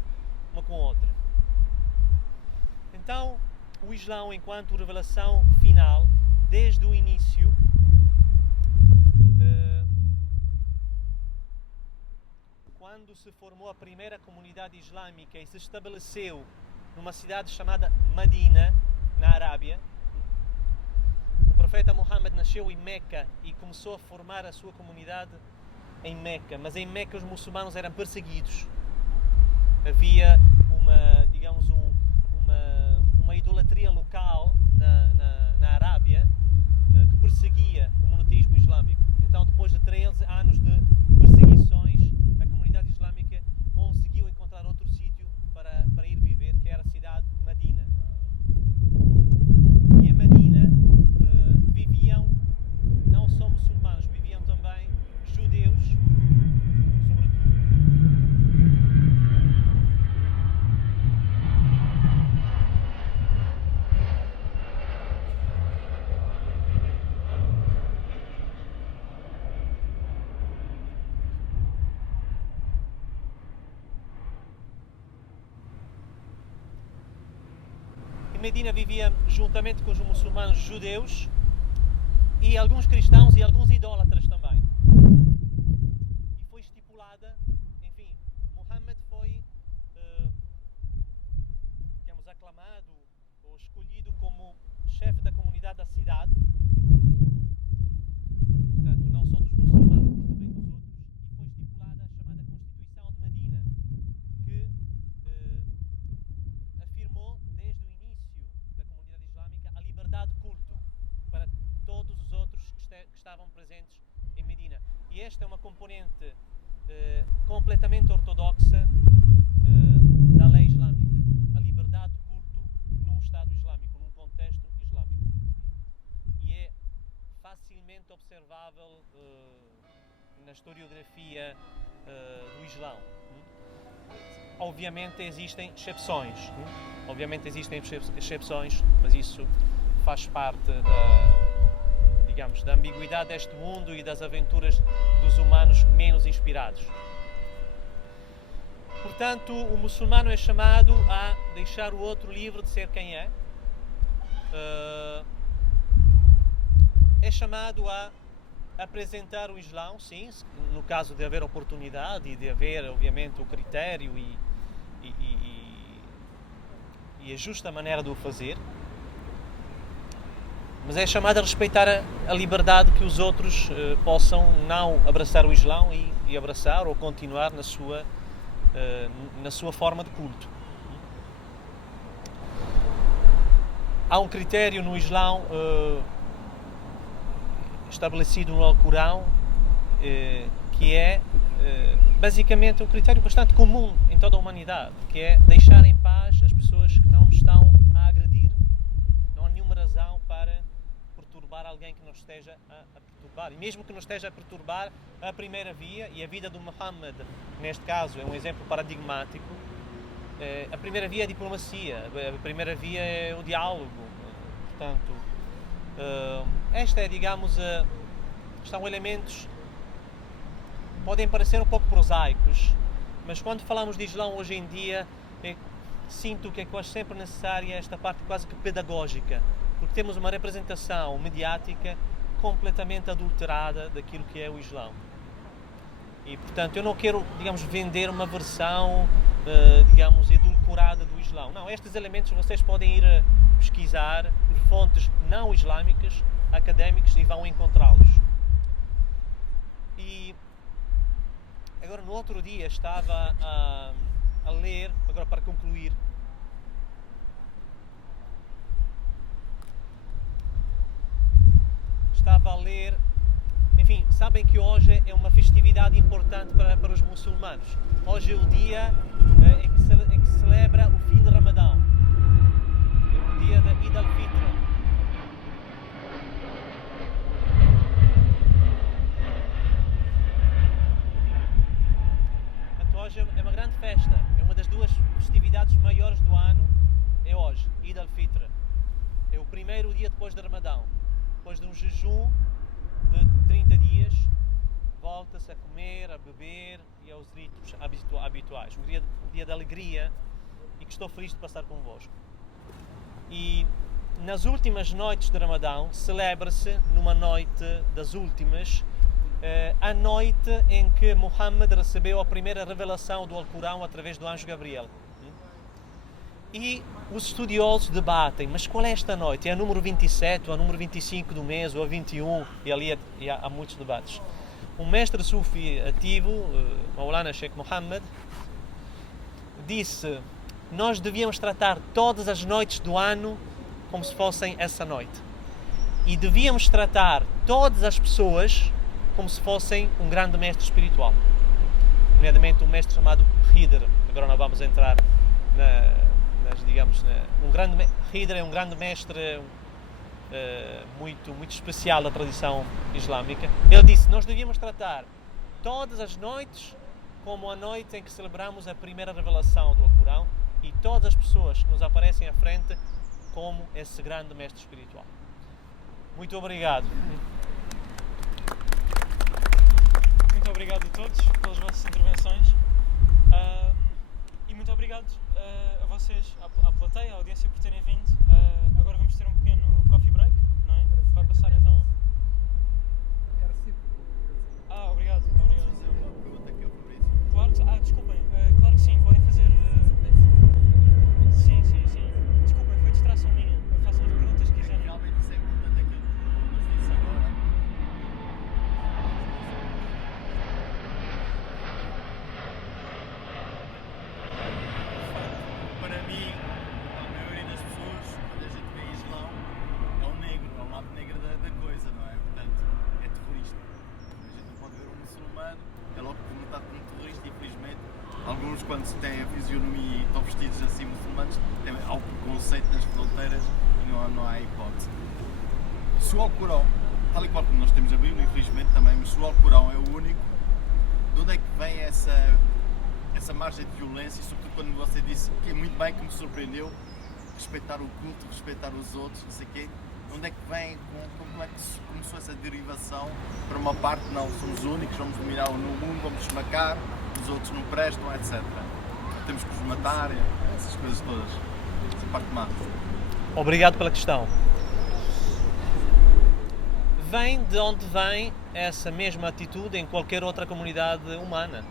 uma com a outra. Então, o Islão, enquanto revelação final, desde o início, quando se formou a primeira comunidade islâmica e se estabeleceu numa cidade chamada Medina, na Arábia, o profeta Muhammad nasceu em Meca e começou a formar a sua comunidade em Meca, mas em Meca os muçulmanos eram perseguidos. Havia uma idolatria local na Arábia que perseguia o monoteísmo islâmico. Então, depois de 13 anos de perseguições, a comunidade islâmica conseguiu encontrar outro sítio para ir viver, que era a cidade de Medina. E em Medina viviam não só muçulmanos, viviam também judeus, sobretudo. Em Medina vivia juntamente com os muçulmanos judeus e alguns cristãos e alguns idólatras também. E foi estipulada, enfim, Muhammad foi, aclamado ou escolhido como chefe da comunidade da cidade, portanto, não só dos muçulmanos, mas também dos outros, e foi estipulada a chamada Constituição de Medina, que afirmou desde o início da comunidade islâmica a liberdade de culto para todos os outros que estavam presentes em Medina. E esta é uma componente completamente ortodoxa da lei islâmica, a liberdade de culto num Estado islâmico, num contexto islâmico. E é facilmente observável na historiografia do Islão. Obviamente existem exceções, mas isso faz parte da ambiguidade deste mundo e das aventuras dos humanos menos inspirados. Portanto, o muçulmano é chamado a deixar o outro livre de ser quem é. É chamado a apresentar o Islão, sim, no caso de haver oportunidade e de haver, obviamente, o critério e a justa maneira de o fazer. Mas é chamado a respeitar a liberdade que os outros possam não abraçar o Islão e abraçar ou continuar na sua forma de culto. Há um critério no Islão estabelecido no Alcorão que é basicamente um critério bastante comum em toda a humanidade, que é deixar em paz as pessoas que não nos estão a agredir. Não há nenhuma razão para perturbar alguém que nos esteja a perturbar. E mesmo que nos esteja a perturbar a primeira via, e a vida do Muhammad, neste caso, é um exemplo paradigmático, a primeira via é a diplomacia, a primeira via é o diálogo. Portanto, esta é, são elementos podem parecer um pouco prosaicos, mas quando falamos de Islão hoje em dia, sinto que é quase sempre necessária esta parte quase que pedagógica, porque temos uma representação mediática completamente adulterada daquilo que é o Islão. E, portanto, eu não quero, vender uma versão, edulcorada do Islão. Não, estes elementos vocês podem ir pesquisar por fontes não islâmicas, académicas, e vão encontrá-los. E agora, no outro dia, estava a ler, agora para concluir, enfim, sabem que hoje é uma festividade importante para os muçulmanos. Hoje é o dia em que se celebra o fim de Ramadão. É o dia da Eid al-Fitr. ano é hoje, Eid al-Fitr. É o primeiro dia depois de Ramadão. Depois de um jejum de 30 dias, volta-se a comer, a beber e aos ritos habituais. Um dia de alegria e que estou feliz de passar convosco. E nas últimas noites de Ramadão, celebra-se, numa noite das últimas, a noite em que Muhammad recebeu a primeira revelação do Alcorão através do anjo Gabriel. E os estudiosos debatem, mas qual é esta noite? É a número 27, ou a número 25 do mês, ou a 21? E ali há muitos debates. Um mestre sufi ativo, Maulana Sheikh Mohammed, disse: nós devíamos tratar todas as noites do ano como se fossem essa noite. E devíamos tratar todas as pessoas como se fossem um grande mestre espiritual. Nomeadamente um mestre chamado Khidr. Agora não vamos entrar Khidr é um grande mestre muito especial da tradição islâmica. Ele disse: nós devíamos tratar todas as noites como a noite em que celebramos a primeira revelação do Alcorão e todas as pessoas que nos aparecem à frente como esse grande mestre espiritual. Muito obrigado. Muito obrigado a todos pelas vossas intervenções e muito obrigado a vocês, à plateia, à audiência, por terem vindo. Agora vamos ter um pequeno coffee break, não é? Vai passar então... Obrigado. Claro que desculpem, claro que sim, podem fazer... Sim. Desculpem, foi distração minha. Façam as perguntas que quiserem. Realmente isso é importante, aquilo que nos disse agora. Para mim, a maioria das pessoas, quando a gente vê Islão, é o negro, é o lado negro da coisa, não é? Portanto, é terrorista. A gente não pode ver um muçulmano, é logo conotado como terrorista, infelizmente. Alguns, quando se têm a fisionomia e estão vestidos assim muçulmanos, há o preconceito nas fronteiras e não há hipótese. Se o Alcorão, tal e qual como nós temos a Bíblia, infelizmente também, mas se o Alcorão é o único, de onde é que vem essa margem de violência? E sobretudo quando você disse que é muito bem, que me surpreendeu, respeitar o culto, respeitar os outros, não sei o quê. De onde é que vem, como é que começou essa derivação para uma parte? Não, somos únicos, vamos dominar no mundo, vamos esmacar, os outros não prestam, etc. Temos que os matar, essas coisas todas. Essa parte má. Obrigado pela questão. Vem de onde vem essa mesma atitude em qualquer outra comunidade humana,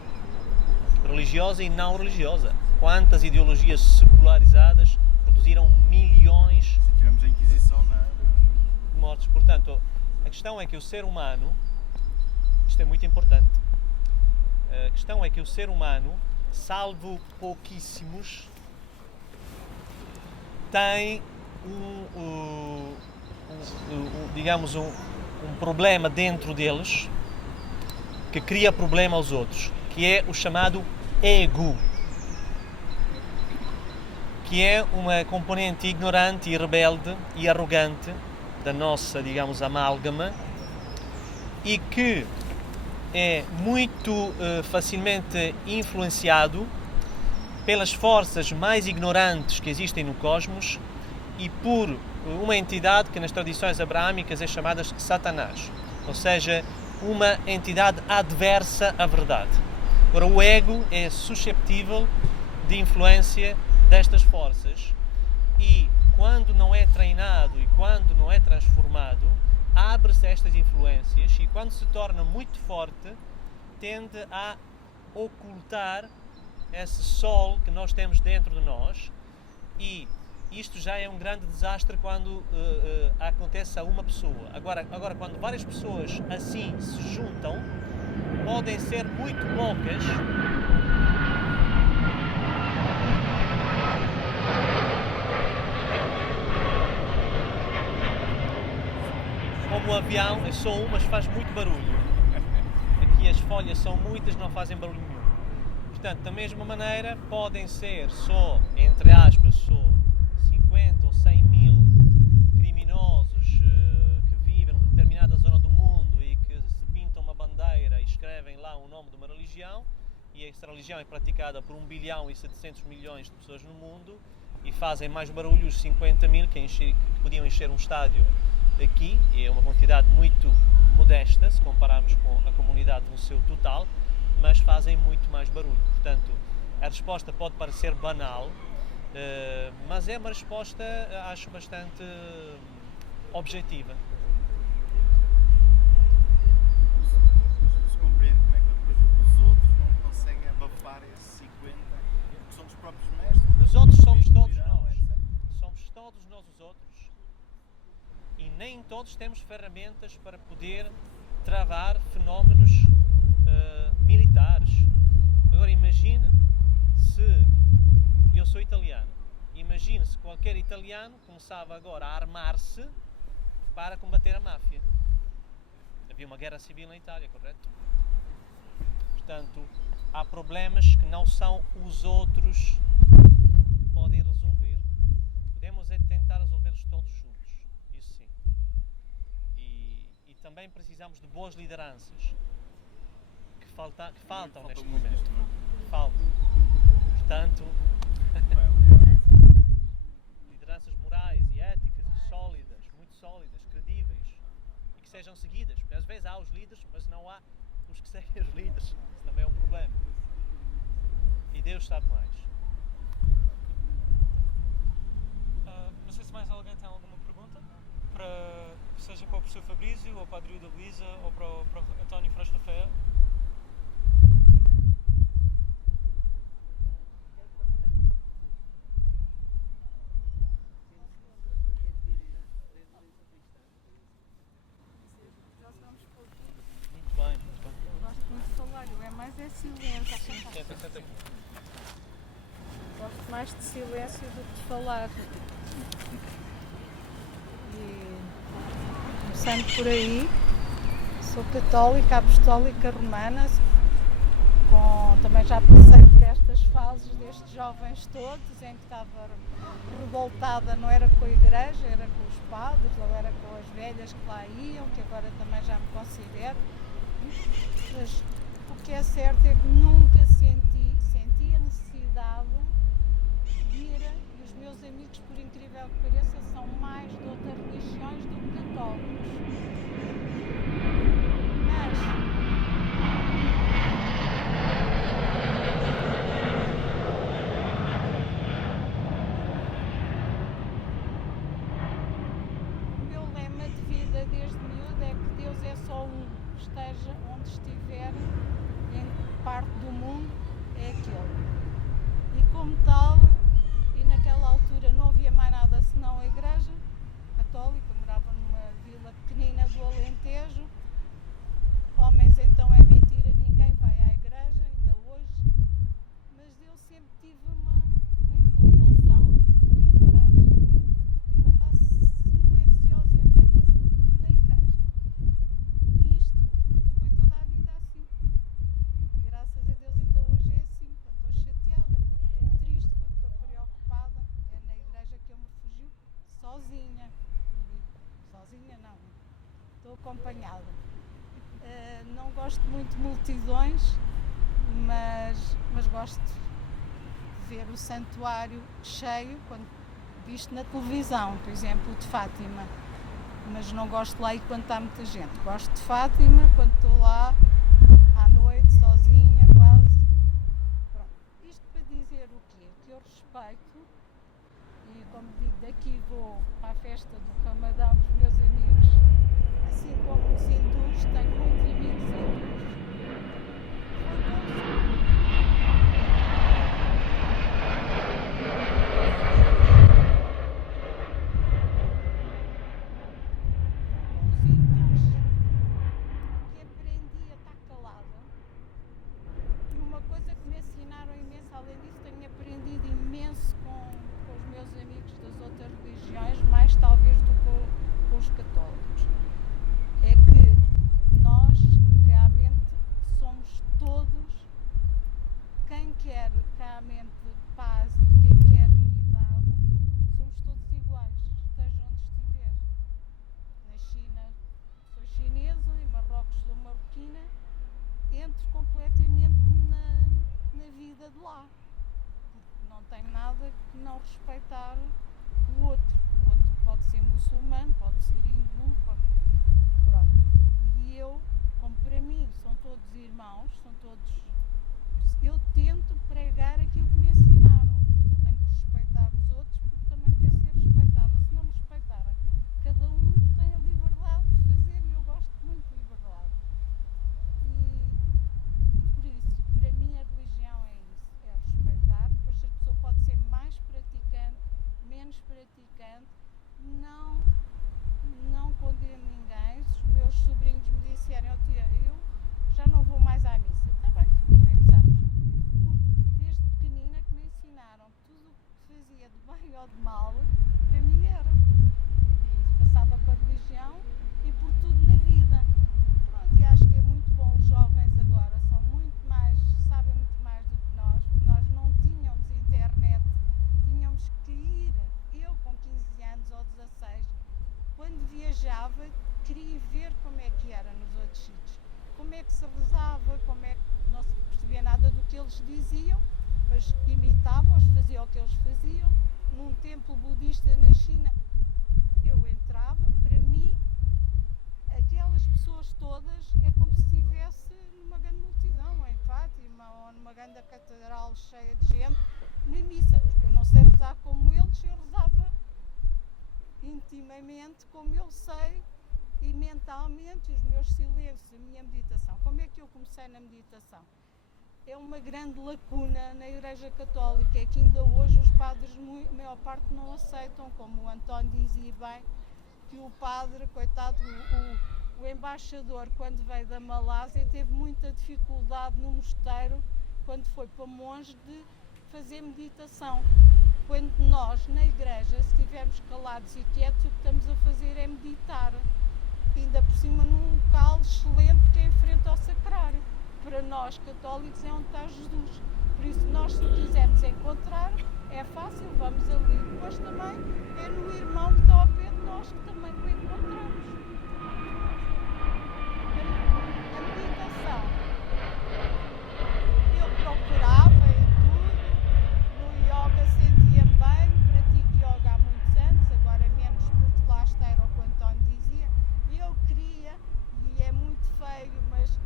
religiosa e não religiosa. Quantas ideologias secularizadas produziram milhões Tivemos a Inquisição de mortos? Portanto, a questão é que o ser humano, isto é muito importante, a questão é que o ser humano, salvo pouquíssimos, tem um problema dentro deles que cria problema aos outros, que é o chamado ego, que é uma componente ignorante e rebelde e arrogante da nossa, amálgama, e que é muito facilmente influenciado pelas forças mais ignorantes que existem no cosmos e por uma entidade que nas tradições abraâmicas é chamada Satanás, ou seja, uma entidade adversa à verdade. Agora, o ego é susceptível de influência destas forças e, quando não é treinado e quando não é transformado, abre-se a estas influências e, quando se torna muito forte, tende a ocultar esse sol que nós temos dentro de nós, e isto já é um grande desastre quando acontece a uma pessoa. Agora, quando várias pessoas assim se juntam, podem ser muito poucas, como o avião, é só um, mas faz muito barulho. Aqui as folhas são muitas, não fazem barulho nenhum. Portanto, da mesma maneira, podem ser só, entre aspas, só 50 ou 100 mil criminosos que vivem numa determinada zona do mundo e que se pintam uma bandeira e escrevem lá o nome de uma religião, e essa religião é praticada por 1 bilhão e 700 milhões de pessoas no mundo, e fazem mais barulho os 50.000 que podiam encher um estádio aqui, e é uma quantidade muito modesta se compararmos com a comunidade no seu total, mas fazem muito mais barulho. Portanto, a resposta pode parecer banal, mas é uma resposta, acho, bastante objetiva. Não se compreende como é que depois os outros não conseguem abafar esses 50, porque são dos próprios mestres. Os outros somos todos nós. Somos todos nós os outros. E nem todos temos ferramentas para poder travar fenómenos militares. Agora imagine se eu sou italiano. Imagine se qualquer italiano começava agora a armar-se para combater a máfia. Havia uma guerra civil na Itália, correto? Portanto, há problemas que não são os outros que podem resolver. Podemos é tentar resolvê-los todos juntos. Isso sim. E também precisamos de boas lideranças que faltam neste momento. Faltam. Portanto, lideranças morais e éticas e sólidas, muito sólidas, credíveis e que sejam seguidas. Porque às vezes há os líderes, mas não há os que seguem os líderes. Isso também é um problema. E Deus sabe mais. Não sei se mais alguém tem alguma pergunta, seja para o professor Fabrício, ou para a Adriuda Luísa, ou para o António Freixo Rafael. Muito bem, muito bem. Gosto muito de falar, eu é mais silêncio. Senta aqui. Gosto mais de silêncio do que de falar. E, começando por aí, sou católica, apostólica romana, também já passei por estas fases destes jovens todos, em que estava revoltada, não era com a igreja, era com os padres, ou era com as velhas que lá iam, que agora também já me considero. Mas o que é certo é que nunca senti a necessidade de ir, e os meus amigos, por incrível que pareça, são mais de outras religiões do que católicos. Mas o meu lema de vida desde miúdo é que Deus é só um, esteja onde estiver, em que parte do mundo é aquele. E como tal, e naquela altura não havia mais nada senão a igreja católica, morava numa vila pequenina do Alentejo. Homens, então é mentira, ninguém vai à igreja, ainda hoje, mas eu sempre tive uma inclinação para entrar e para estar silenciosamente na igreja. E isto foi toda a vida assim. E graças a Deus ainda hoje é assim. Quando estou chateada, quando estou triste, quando estou preocupada, é na igreja que eu me refugio sozinha. Sozinha não, estou acompanhada. Não gosto muito de multidões, mas gosto de ver o santuário cheio, visto na televisão, por exemplo, de Fátima. Mas não gosto de lá ir quando está muita gente. Gosto de Fátima quando estou lá à noite, sozinha, quase. Pronto. Isto para dizer o quê? Que eu respeito, e como digo, daqui vou para a festa do Ramadão dos meus amigos, assim como os hindus, tenho muitos amigos hindus. Que aprendi a estar calada. E uma coisa que me ensinaram imenso, além disso, tenho aprendido imenso com os meus amigos das outras religiões, mais talvez do que com os católicos. É que nós realmente somos todos respeitar o outro. O outro pode ser muçulmano, pode ser hindu, pronto. E eu, como para mim são todos irmãos, eu tento pregar aquilo que me ensinaram. Eu tenho que respeitar os outros porque também quero ser respeitada. Se não me respeitarem, cada um tem a liberdade de fazer e eu gosto muito de liberdade. E por isso, para mim a religião é isso, é respeitar. Depois a pessoa pode ser mais praticante, menos praticante, não condeno ninguém. Se os meus sobrinhos me disserem, oh tia, eu já não vou mais à missa, está bem, sabes? Porque desde pequenina que me ensinaram tudo o que fazia de bem ou de mal, para mim era. E isso passava para a religião e por tudo na vida. Pronto, e acho que é muito bom. Os jovens agora são muito mais, sabem muito mais do que nós, porque nós não tínhamos internet, tínhamos que ir. Eu com 15 anos ou 16, quando viajava, queria ver como é que era nos outros sítios. Como é que se rezava, como é que não se percebia nada do que eles diziam, mas imitava-os, fazia o que eles faziam. Num templo budista na China, eu entrava, para mim, aquelas pessoas todas é como se estivesse numa grande multidão, em Fátima, ou numa grande catedral cheia de gente, na missa, porque eu não sei rezar como eles, eu rezava intimamente como eu sei, e mentalmente, os meus silêncios, a minha meditação. Como é que eu comecei na meditação? É uma grande lacuna na Igreja Católica, é que ainda hoje os padres, a maior parte, não aceitam, como o António dizia bem, que o padre, coitado, o embaixador, quando veio da Malásia, teve muita dificuldade no mosteiro, quando foi para monge, de fazer meditação. Quando nós, na igreja, se estivermos calados e quietos, o que estamos a fazer é meditar. Ainda por cima num local excelente que é em frente ao sacrário. Para nós católicos é onde está Jesus. Por isso nós, se quisermos encontrar, é fácil, vamos ali. Depois também é no irmão que está ao pé de nós que também o encontramos. A meditação, eu procurava em tudo, no yoga sentia-me bem, pratico yoga há muitos anos, agora menos porque lá está, era o que o António dizia. Eu queria, e é muito feio, mas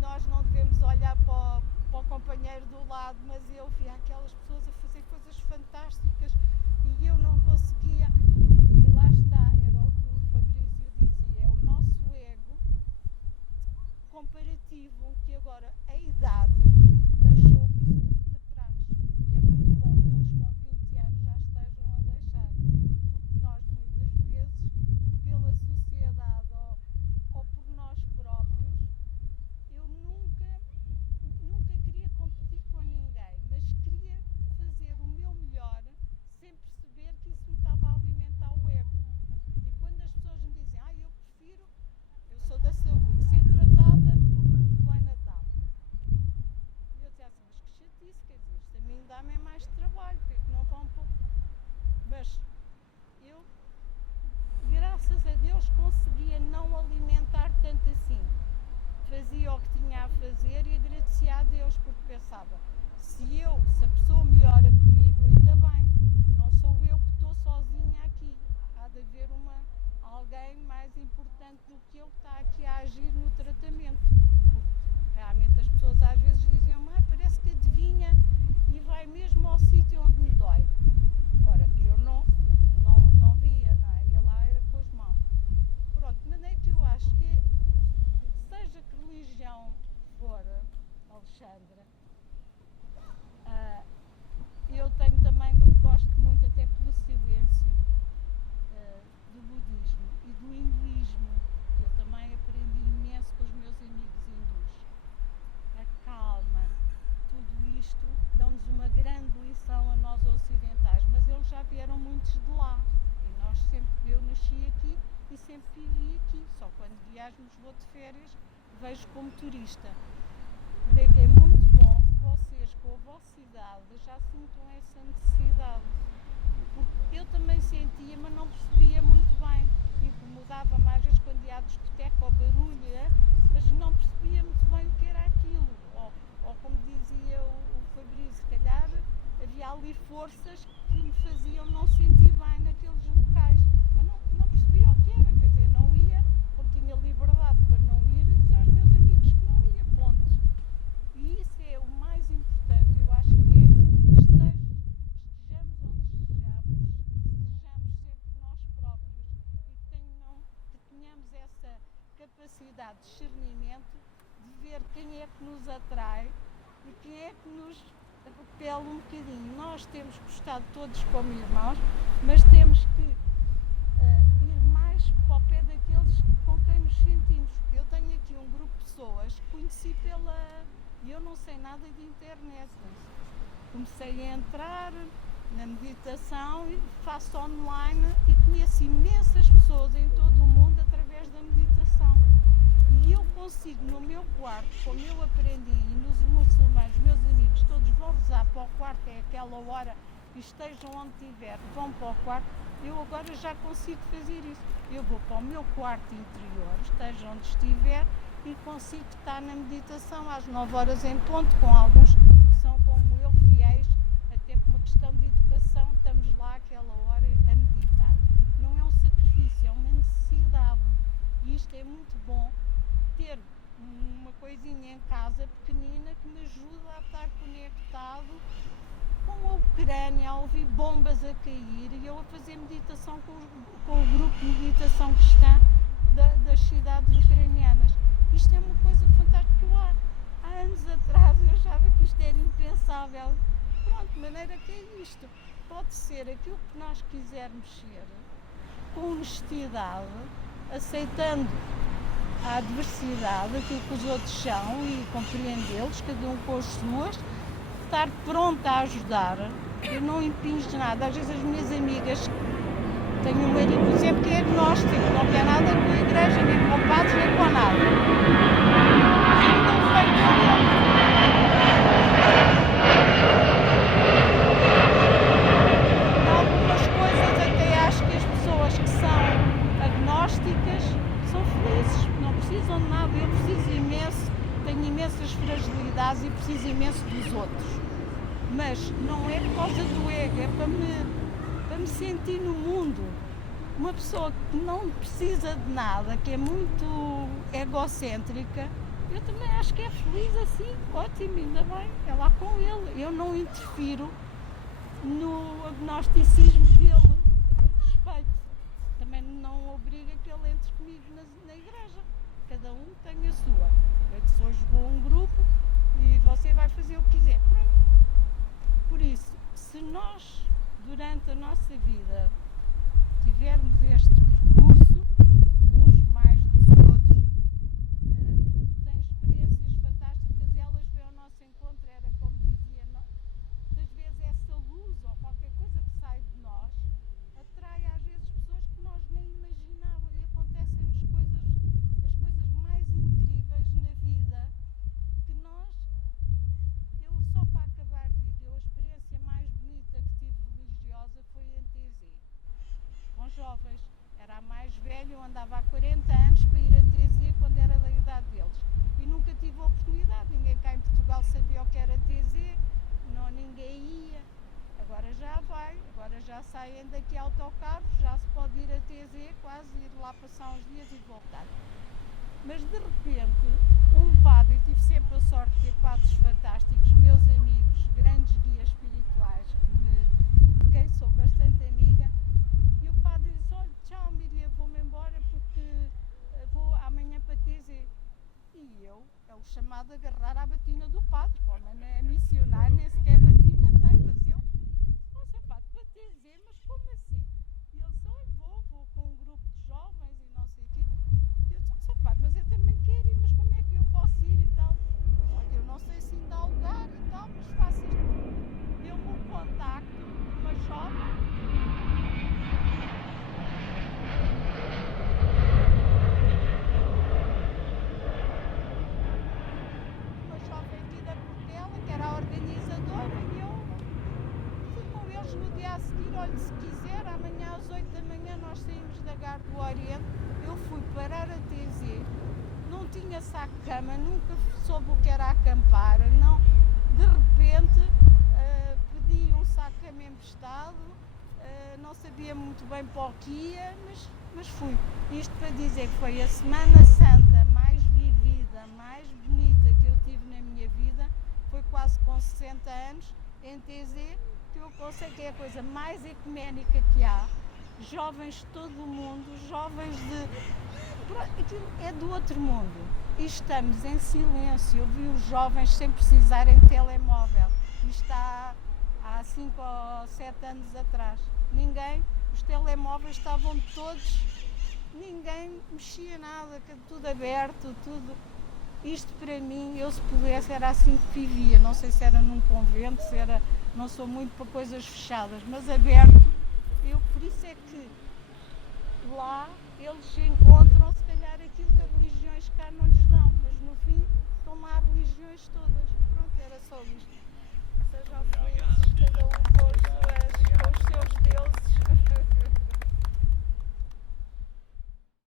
nós não devemos olhar para o companheiro do lado, mas eu via aquelas pessoas a fazer coisas fantásticas e eu não conseguia. E lá está, era o que o Fabrício dizia, é o nosso ego comparativo, que agora a idade deixou isso tudo para trás. E é muito bom que eles com 20 anos já estejam a deixar, porque nós muitas vezes, pela sociedade ou por nós próprios, eu nunca queria competir com ninguém, mas queria fazer o meu melhor sem perceber que isso me estava a alimentar o ego. E quando as pessoas me dizem, eu sou da saúde, ser tratada por fulana tal. E eu dizia assim, mas que chatice, quer dizer, isto a mim dá-me mais trabalho, porque é que não vão um pouco. Mas eu, graças a Deus, conseguia não alimentar tanto assim. Fazia o que tinha a fazer e agradecia a Deus, porque pensava, se a pessoa melhora comigo, ainda bem, não sou eu que estou sozinha aqui, há de haver alguém mais importante do que eu que está aqui a agir no tratamento, porque realmente as pessoas às vezes diziam, parece que adivinha e vai mesmo ao sítio onde me dói. Ora, eu não via, não é? Ia lá, era com as mãos. Pronto, mas é que eu acho que seja que religião for, Alexandra, eu tenho também, gosto muito até pelo silêncio do budismo e do hinduísmo. Eu também aprendi imenso com os meus amigos hindus. A calma, tudo isto dão-nos uma grande lição a nós ocidentais, mas eles já vieram muitos de lá. E eu nasci aqui e sempre vivi aqui, só quando viajamos vou de férias, vejo como turista. Mas é que é muito bom que vocês, com a vossa idade, já sintam essa necessidade. Porque eu também sentia, mas não percebia muito bem. Incomodava-me às vezes quando ia à discoteca ou barulho, mas não percebia muito bem o que era aquilo. Ou como dizia o Fabrício, se calhar havia ali forças que me faziam não sentir bem naqueles locais. Mas não percebia o que era, quer dizer, não ia, como tinha liberdade para não ir, e dizia aos meus amigos que não ia, ponto. E isso é o mais importante, eu acho que estejamos onde estejamos, sejamos sempre nós próprios e que tenhamos essa capacidade de discernimento de ver quem é que nos atrai e quem é que nos repele um bocadinho. Nós temos gostado todos como irmãos, mas temos que ir mais para o pé daqueles com quem nos sentimos. Eu tenho aqui um grupo de pessoas que conheci eu não sei nada de internet. Comecei a entrar na meditação e faço online e conheço imensas pessoas em todo o mundo através da meditação. E eu consigo no meu quarto, como eu aprendi, e nos muçulmanos, meus amigos, todos vão rezar para o quarto, é aquela hora, e estejam onde estiver, vão para o quarto, eu agora já consigo fazer isso. Eu vou para o meu quarto interior, esteja onde estiver, e consigo estar na meditação às 9 horas em ponto, com alguns que são como eu, fiéis, até por uma questão de educação, estamos lá àquela hora a meditar. Não é um sacrifício, é uma necessidade. E isto é muito bom, ter uma coisinha em casa pequenina que me ajuda a estar conectado com a Ucrânia, a ouvir bombas a cair e eu a fazer meditação com o grupo de meditação cristã das cidades ucranianas. Isto é uma coisa fantástica. Há anos atrás eu achava que isto era impensável. Pronto, de maneira que é isto. Pode ser aquilo que nós quisermos ser, com honestidade, aceitando a diversidade, aquilo que os outros são e compreendê-los, cada um com as suas, estar pronta a ajudar. Eu não impinjo nada. Às vezes as minhas amigas, tenho um marido, por exemplo, que é agnóstico, não quer nada com a igreja, nem com padres, nem com nada. E não foi com ele. Em algumas coisas até acho que as pessoas que são agnósticas são felizes, não precisam de nada. Eu preciso imenso, tenho imensas fragilidades e preciso imenso dos outros. Mas não é por causa do ego, é para me sentir no mundo. Uma pessoa que não precisa de nada, que é muito egocêntrica, eu também acho que é feliz assim, ótimo, ainda bem, é lá com ele. Eu não interfiro no agnosticismo dele, respeito. Também não obriga que ele entre comigo na igreja. Cada um tem a sua. Eu disse, hoje vou a um grupo e você vai fazer o que quiser. Pronto. Por isso, se nós, durante a nossa vida, tivermos este percurso, uns mais do que outros, têm experiências fantásticas e elas vêm ao nosso encontro, era como dizia, às vezes essa luz ou qualquer coisa que sai de nós, atrai às vezes pessoas que nós nem imaginávamos e acontecem-nos as coisas mais incríveis na vida, que nós, eu só para acabar de dizer, a experiência mais bonita que tive religiosa foi em TZ. Com jovens, era a mais velha, eu andava há 40 anos para ir a TZ quando era da idade deles e nunca tive a oportunidade, ninguém cá em Portugal sabia o que era TZ, não, ninguém ia, agora já vai, agora já saem daqui autocarros, já se pode ir a TZ, quase ir lá passar uns dias e voltar. Mas de repente, um padre, e tive sempre a sorte de ter padres fantásticos, meus amigos, grandes guias espirituais, de quem sou bastante amiga, e o padre disse, olha, tchau Miriam, vou-me embora porque vou amanhã para TZ. E eu, é o chamado a agarrar à batina do padre, como não é missionário, nem sequer batina tem, mas eu, nossa padre, para TZ, mas como assim? E ele disse, olha, vou com um grupo de jovens e não sei o quê. E eu disse, nossa padre, mas eu também quero ir, mas como é que eu posso ir e tal? Olha, eu não sei se ainda há lugar e tal, mas faço isto. Deu-me um contacto de uma jovem. Aqui da Portela, que era a organizadora, e eu fui com eles no dia a seguir. Olha, se quiser, amanhã às 8 da manhã nós saímos da Gar do Oriente. Eu fui parar a TZ, não tinha saco de cama, nunca soube o que era acampar, não. De repente pedi um sacame emprestado, não sabia muito bem para o que ia, mas fui. Isto para dizer que foi a Semana Santa mais vivida, mais bonita que eu tive na minha vida, foi quase com 60 anos, em TZ, que eu considero que é a coisa mais ecuménica que há. Jovens de todo o mundo, jovens aquilo é do outro mundo. E estamos em silêncio. Eu vi os jovens sem precisarem de telemóvel. Isto há 5 ou 7 anos atrás. Os telemóveis estavam todos, ninguém mexia nada, tudo aberto, tudo. Isto para mim, eu se pudesse, era assim que vivia. Não sei se era num convento, não sou muito para coisas fechadas, mas aberto. Por isso é que lá eles encontram se calhar aquilo que as religiões cá não lhes dão, mas no fim estão lá religiões todas. Pronto, era só isto. Sejam felizes, cada um com os seus deuses.